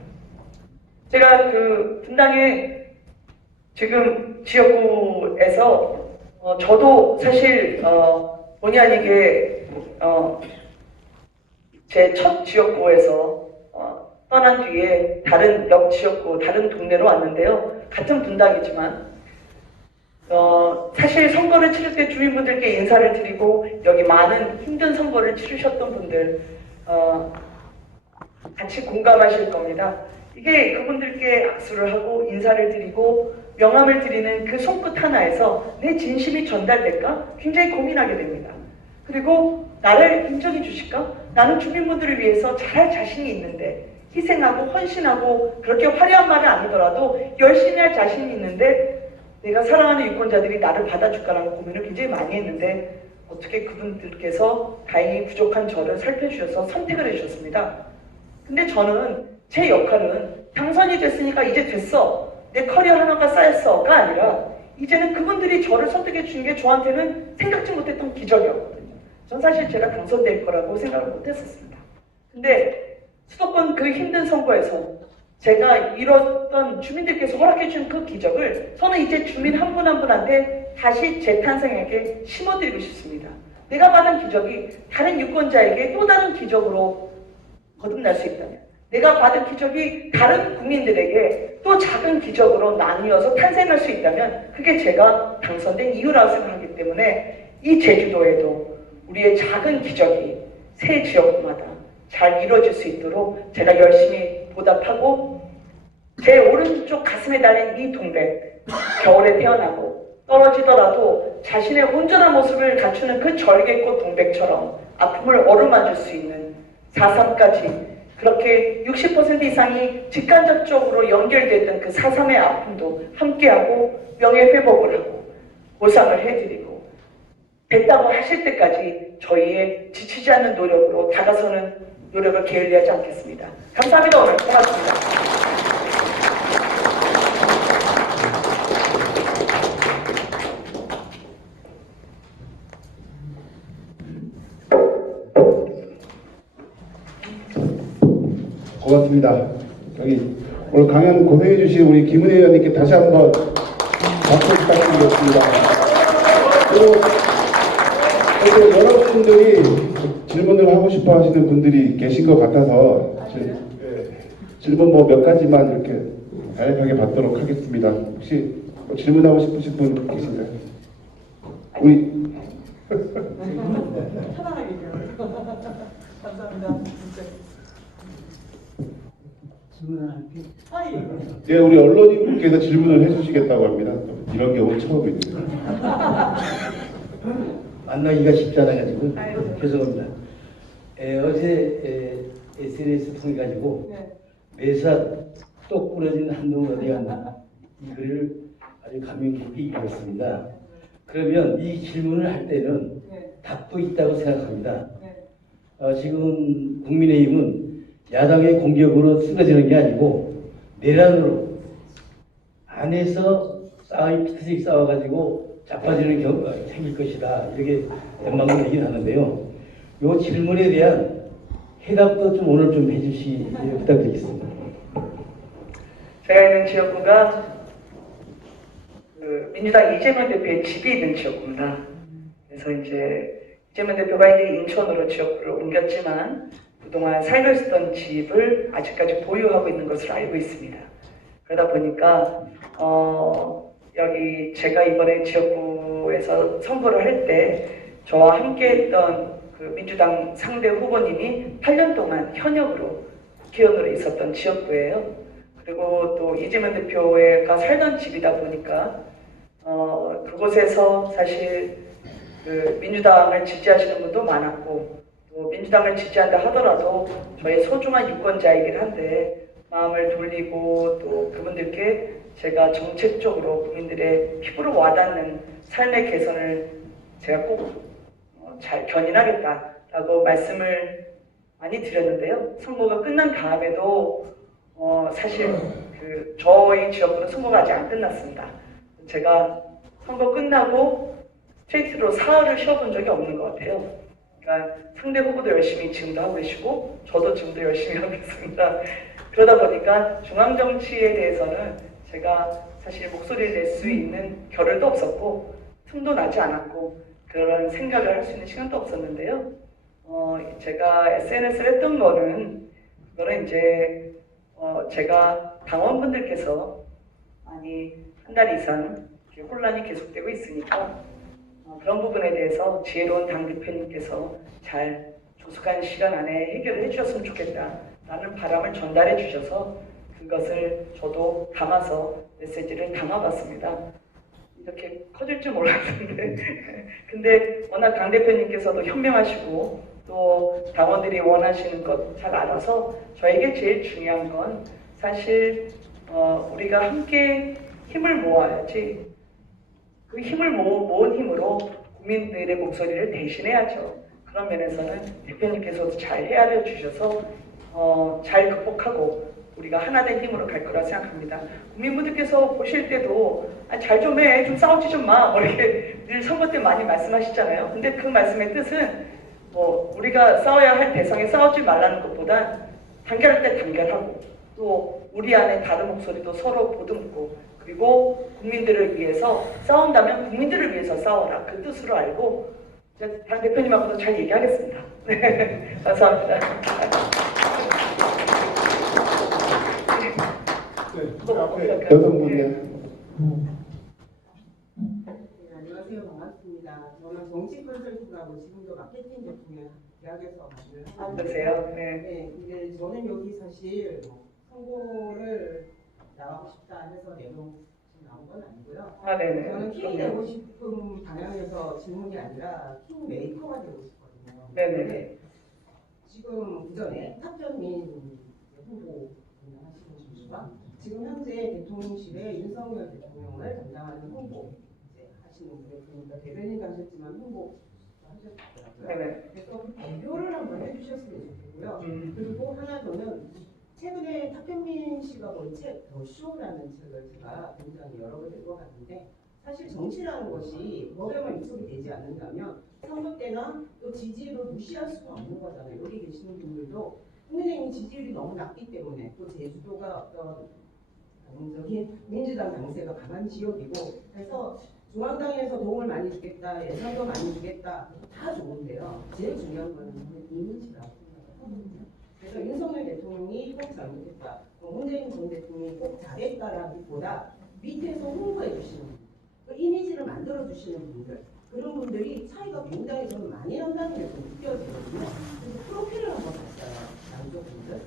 제가 그 분당에 지금 지역구에서 저도 사실 본의 아니게 제 첫 지역구에서 떠난 뒤에 다른 옆 지역구, 다른 동네로 왔는데요. 같은 분당이지만 사실 선거를 치를 때 주민분들께 인사를 드리고 여기 많은 힘든 선거를 치르셨던 분들 같이 공감하실 겁니다. 이게 그분들께 악수를 하고 인사를 드리고 명함을 드리는 그 손끝 하나에서 내 진심이 전달될까? 굉장히 고민하게 됩니다. 그리고 나를 인정해 주실까? 나는 주민분들을 위해서 잘할 자신이 있는데 희생하고 헌신하고 그렇게 화려한 말은 아니더라도 열심히 할 자신이 있는데 내가 사랑하는 유권자들이 나를 받아줄까라는 고민을 굉장히 많이 했는데 어떻게 그분들께서 다행히 부족한 저를 살펴주셔서 선택을 해주셨습니다. 근데 저는 제 역할은 당선이 됐으니까 이제 됐어. 내 커리어 하나가 쌓였어가 아니라 이제는 그분들이 저를 선택해 주는 게 저한테는 생각지 못했던 기적이었거든요. 전 사실 제가 당선될 거라고 생각을 못했었습니다. 근데 수도권 그 힘든 선거에서 제가 이뤘던 주민들께서 허락해 준 그 기적을 저는 이제 주민 한 분 한 분한테 다시 재탄생에게 심어드리고 싶습니다. 내가 받은 기적이 다른 유권자에게 또 다른 기적으로 거듭날 수 있다면, 내가 받은 기적이 다른 국민들에게 또 작은 기적으로 나뉘어서 탄생할 수 있다면 그게 제가 당선된 이유라고 생각하기 때문에 이 제주도에도 우리의 작은 기적이 새 지역마다 잘 이루어질 수 있도록 제가 열심히 보답하고 제 오른쪽 가슴에 달린 이 동백, 겨울에 태어나고 떨어지더라도 자신의 온전한 모습을 갖추는 그 절개꽃 동백처럼 아픔을 어루만질 수 있는 4.3까지 그렇게 60% 이상이 직간접적으로 연결됐던 그 4.3의 아픔도 함께하고 명예회복을 하고 보상을 해드리고 됐다고 하실 때까지 저희의 지치지 않는 노력으로 다가서는 노력을 게을리하지 않겠습니다. 감사합니다. 오늘 고맙습니다. 고맙습니다. 여기 오늘 강연 고생해 주신 우리 김은혜 의원님께 다시 한번 박수 부탁드리겠습니다. 그리고 여러분들이 질문을 하고 싶어 하시는 분들이 계신 것 같아서 질문 뭐 몇 가지만 이렇게 간략하게 받도록 하겠습니다. 혹시 뭐 질문하고 싶으신 분 계신가요? 우리 감사합니다. 예, 우리 언론인분께서 질문을 해주시겠다고 합니다. 이런 경우 처음입니다. 만나기가 쉽지 않아가지고 죄송합니다. 어제 SNS 통해 가지고 매사 똑 부러진 한동훈에 대한 이 글을 아주 감명 깊게 읽었습니다. 그러면 이 질문을 할 때는 답도 있다고 생각합니다. 지금 국민의힘은 야당의 공격으로 쓰러지는 게 아니고 내란으로 안에서 피트식 싸워가지고 자빠지는 경우가 생길 것이다. 이렇게 연방을 얘기를 하는데요. 이 질문에 대한 해답도 좀 오늘 좀 해주시 부탁드리겠습니다. 제가 있는 지역구가 민주당 이재명 대표의 집이 있는 지역구입니다. 그래서 이제 이재명 대표가 이제 인천으로 지역구를 옮겼지만 그동안 살고 있었던 집을 아직까지 보유하고 있는 것으로 알고 있습니다. 그러다 보니까 여기 제가 이번에 지역구에서 선거를 할 때 저와 함께했던 그 민주당 상대 후보님이 8년 동안 현역으로 국회의원으로 있었던 지역구예요. 그리고 또 이재명 대표가 살던 집이다 보니까 그곳에서 사실 그 민주당을 지지하시는 분도 많았고 또 민주당을 지지한다 하더라도 저의 소중한 유권자이긴 한데 마음을 돌리고 또 그분들께 제가 정책적으로 국민들의 피부로 와닿는 삶의 개선을 제가 꼭 잘 견인하겠다라고 말씀을 많이 드렸는데요. 선거가 끝난 다음에도 사실 그 저희 지역구는 선거가 아직 안 끝났습니다. 제가 선거 끝나고 스트레이트로 사흘을 쉬어본 적이 없는 것 같아요. 그러니까 상대 후보도 열심히 지금도 하고 계시고 저도 지금도 열심히 하고 있습니다. 그러다 보니까 중앙정치에 대해서는 제가 사실 목소리를 낼 수 있는 겨를도 없었고 틈도 나지 않았고 그런 생각을 할 수 있는 시간도 없었는데요. 제가 SNS를 했던 거는 그거는 이제 제가 당원분들께서 많이 한 달 이상 혼란이 계속되고 있으니까 그런 부분에 대해서 지혜로운 당대표님께서 잘 조속한 시간 안에 해결을 해주셨으면 좋겠다라는 바람을 전달해 주셔서 그것을 저도 담아서 메시지를 담아봤습니다. 이렇게 커질 줄 몰랐는데 근데 워낙 당 대표님께서도 현명하시고 또 당원들이 원하시는 것 잘 알아서 저에게 제일 중요한 건 사실 우리가 함께 힘을 모아야지 그 힘을 모은 힘으로 국민들의 목소리를 대신해야죠. 그런 면에서는 대표님께서도 잘 헤아려 주셔서 잘 극복하고 우리가 하나된 힘으로 갈 거라 생각합니다. 국민분들께서 보실 때도 잘 좀 해, 좀 싸우지 좀 마, 이렇게 늘 선거 때 많이 말씀하시잖아요. 근데 그 말씀의 뜻은 우리가 싸워야 할 대상에 싸우지 말라는 것보다 단결할 때 단결하고 또 우리 안에 다른 목소리도 서로 보듬고 그리고 국민들을 위해서 싸운다면 국민들을 위해서 싸워라 그 뜻으로 알고 당 대표님하고도 잘 얘기하겠습니다. 네, 감사합니다. 네, 여성분이요. 네, 안녕하세요. 반갑습니다. 저는 정치 컨설팅하고 지금도 마케팅 제품의 대학에서 일을 하고 안녕하세요. 네. 네, 이제 저는 여기 사실 선거를 나가고 싶다 해서 내놓은 나온 건 아니고요. 네네. 저는 킹이 되고 싶은 방향에서 질문이 아니라 킹 메이커가 되고 싶거든요. 네네. 근데 지금 그전에 탑현민 후보 하시는 분과 지금 현재 대통령실에 윤석열 대통령을 담당하는 후보 하시는 분을 보니까 대변인 가셨지만 홍보 하셨더라고요. 네네. 그래서 대표를 한번 해주셨으면 좋겠고요. 그리고 하나 더는 최근에 탁현민 씨가 본 책 더 쇼라는 책을 제가 굉장히 여러 번 읽어봤는데 사실 정치라는 것이 법에만 위축이 되지 않는다면 선거 때나 또 지지율을 무시할 수가 없는 거잖아요. 여기 계시는 분들도 국민의힘 지지율이 너무 낮기 때문에 또 제주도가 어떤 민주당 당세가 강한 지역이고 그래서 중앙당에서 도움을 많이 주겠다, 예산도 많이 주겠다 다 좋은데요. 제일 중요한 거는 이미지라고 생각하거든요. 그래서 윤석열 대통령이 꼭 잘못했다, 문재인 전 대통령이 꼭 잘했다라기보다 밑에서 홍보해 주시는 분들, 그 이미지를 만들어 주시는 분들, 그런 분들이 차이가 굉장히 저는 많이 난다는 게 좀 느껴지거든요. 그래서 프로필을 한번 봤어요. 양쪽 분들.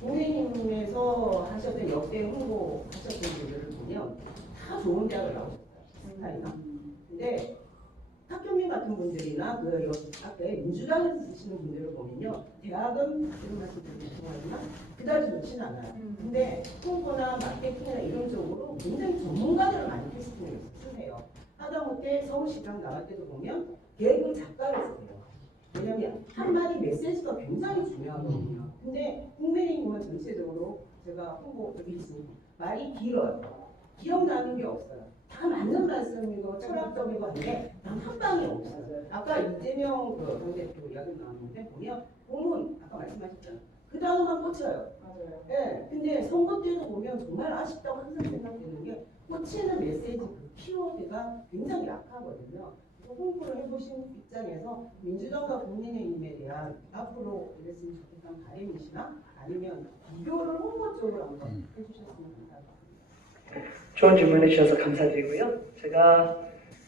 국민의힘에서 하셨던 역대 홍보 하셨던 분들을 보면 다 좋은 대학을 나오셨어요. 스타일이나. 근데 탁현민 같은 분들이나 그 앞에 민주당에서 쓰시는 분들을 보면요. 대학은 이런 말씀드리면 죄송하지만 그다지 좋지는 않아요. 근데 홍보나 마케팅이나 이런 쪽으로 굉장히 전문가들을 많이 캐스팅을 쓰세요. 하다못해 서울시장 나갈 때도 보면 개그 작가를 쓰세요. 왜냐면 한마디 메시지가 굉장히 중요하거든요. 근데 국민의힘은 전체적으로 제가 홍보 여기 있습니다. 말이 길어요. 기억나는 게 없어요. 다 맞는 말씀이고 철학적이고 한데 단 한 방이 없어요. 아까 이재명 당대표 이야기 나왔는데 보면 공문 아까 말씀하셨잖아요. 그 단어만 꽂혀요. 맞아요. 네, 근데 선거 때도 보면 정말 아쉽다고 항상 생각되는 게 꽂히는 메시지 그 키워드가 굉장히 약하거든요. 홍보를 해보신 입장에서 민주당과 국민의힘에 대한 앞으로 이랬으면 좋겠다는 바람이시나 아니면 비교를 홍보 쪽으로 한번 해주셨으면 감사하겠습니다. 좋은 질문 해주셔서 감사드리고요. 제가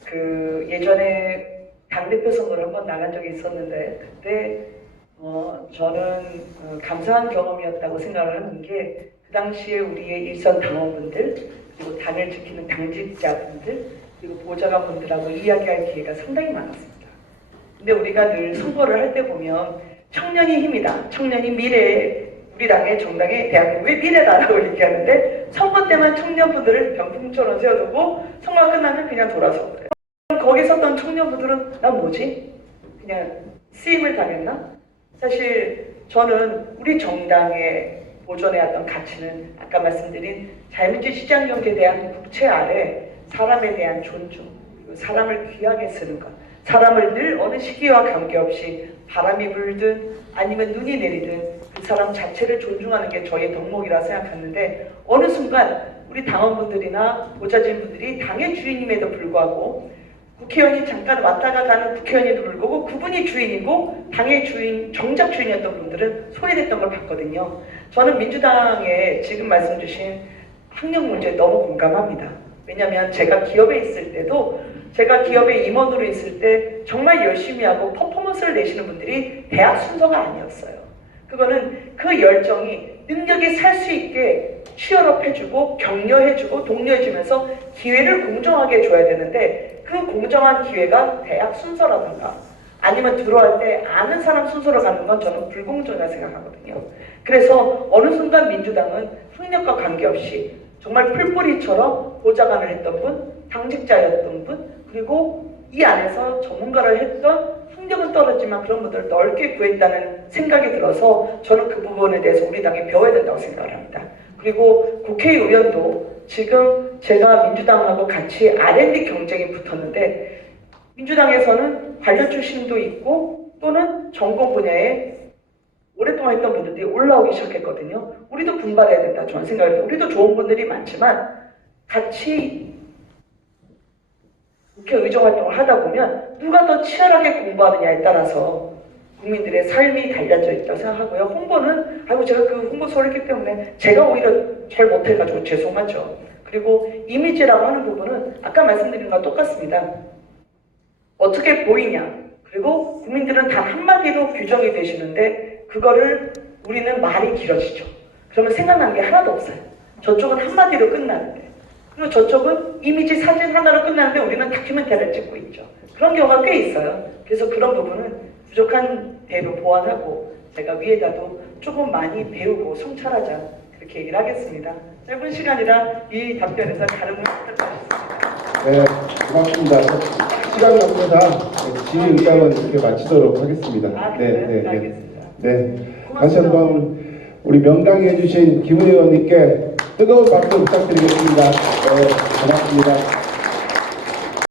그 예전에 당대표 선거를 한번 나간 적이 있었는데 그때 저는 감사한 경험이었다고 생각을 하는 게 그 당시에 우리의 일선 당원분들 그리고 당을 지키는 당직자분들 그리고 보좌관분들하고 이야기할 기회가 상당히 많았습니다. 근데 우리가 늘 선거를 할 때 보면 청년이 힘이다. 청년이 미래의 우리 당의 정당의 대한민국의 미래다라고 얘기하는데 선거 때만 청년분들을 병풍처럼 세워두고 선거가 끝나면 그냥 돌아서 그래요. 거기 섰던 청년분들은 난 뭐지? 그냥 쓰임을 당했나? 사실 저는 우리 정당의 보존해왔던 가치는 아까 말씀드린 자유민주 시장경제에 대한 국채 아래 사람에 대한 존중, 그리고 사람을 귀하게 쓰는 것, 사람을 늘 어느 시기와 관계없이 바람이 불든 아니면 눈이 내리든 그 사람 자체를 존중하는 게 저의 덕목이라 생각했는데 어느 순간 우리 당원분들이나 보좌진분들이 당의 주인임에도 불구하고 국회의원이 잠깐 왔다가 가는 국회의원에도 불구하고 그분이 주인이고 당의 주인, 정작 주인이었던 분들은 소외됐던 걸 봤거든요. 저는 민주당에 지금 말씀 주신 학력 문제에 너무 공감합니다. 왜냐하면 제가 기업에 있을 때도 제가 기업의 임원으로 있을 때 정말 열심히 하고 퍼포먼스를 내시는 분들이 대학 순서가 아니었어요. 그거는 그 열정이 능력이 살 수 있게 취업업 해주고 격려해주고 독려해주면서 기회를 공정하게 줘야 되는데 그 공정한 기회가 대학 순서라든가 아니면 들어갈 때 아는 사람 순서로 가는 건 저는 불공정하다 생각하거든요. 그래서 어느 순간 민주당은 학력과 관계없이 정말 풀뿌리처럼 보좌관을 했던 분, 당직자였던 분, 그리고 이 안에서 전문가를 했던 학력은 떨어지만 그런 분들을 넓게 구했다는 생각이 들어서 저는 그 부분에 대해서 우리 당이 배워야 된다고 생각을 합니다. 그리고 국회의원도 지금 제가 민주당하고 같이 R&D 경쟁이 붙었는데 민주당에서는 관련 출신도 있고 또는 전공 분야에 오랫동안 했던 분들이 올라오기 시작했거든요. 우리도 분발해야 된다 저는 생각을 해요. 우리도 좋은 분들이 많지만 같이 국회 의정 활동을 하다 보면 누가 더 치열하게 공부하느냐에 따라서 국민들의 삶이 달려져 있다고 생각하고요. 홍보는 제가 그 홍보소를 했기 때문에 제가 오히려 잘 못해가지고 죄송하죠. 그리고 이미지라고 하는 부분은 아까 말씀드린 거와 똑같습니다. 어떻게 보이냐, 그리고 국민들은 단 한마디로 규정이 되시는데 그거를 우리는 말이 길어지죠. 그러면 생각나는 게 하나도 없어요. 저쪽은 한마디로 끝나는데, 그리고 저쪽은 이미지 사진 하나로 끝나는데 우리는 다큐멘터리를 찍고 있죠. 그런 경우가 꽤 있어요. 그래서 그런 부분은 부족한 대로 보완하고 제가 위에다도 조금 많이 배우고 성찰하자 그렇게 얘기를 하겠습니다. 짧은 시간이라 이 답변에서 다름을 부탁드리겠습니다. 네, 고맙습니다. 시간 관계상 지휘 의장은 이렇게 마치도록 하겠습니다. 아, 그래요? 알겠습니다. 네. 다시 한번 우리 명강해 주신 김 의원님께 뜨거운 박수 부탁드리겠습니다. 네, 고맙습니다.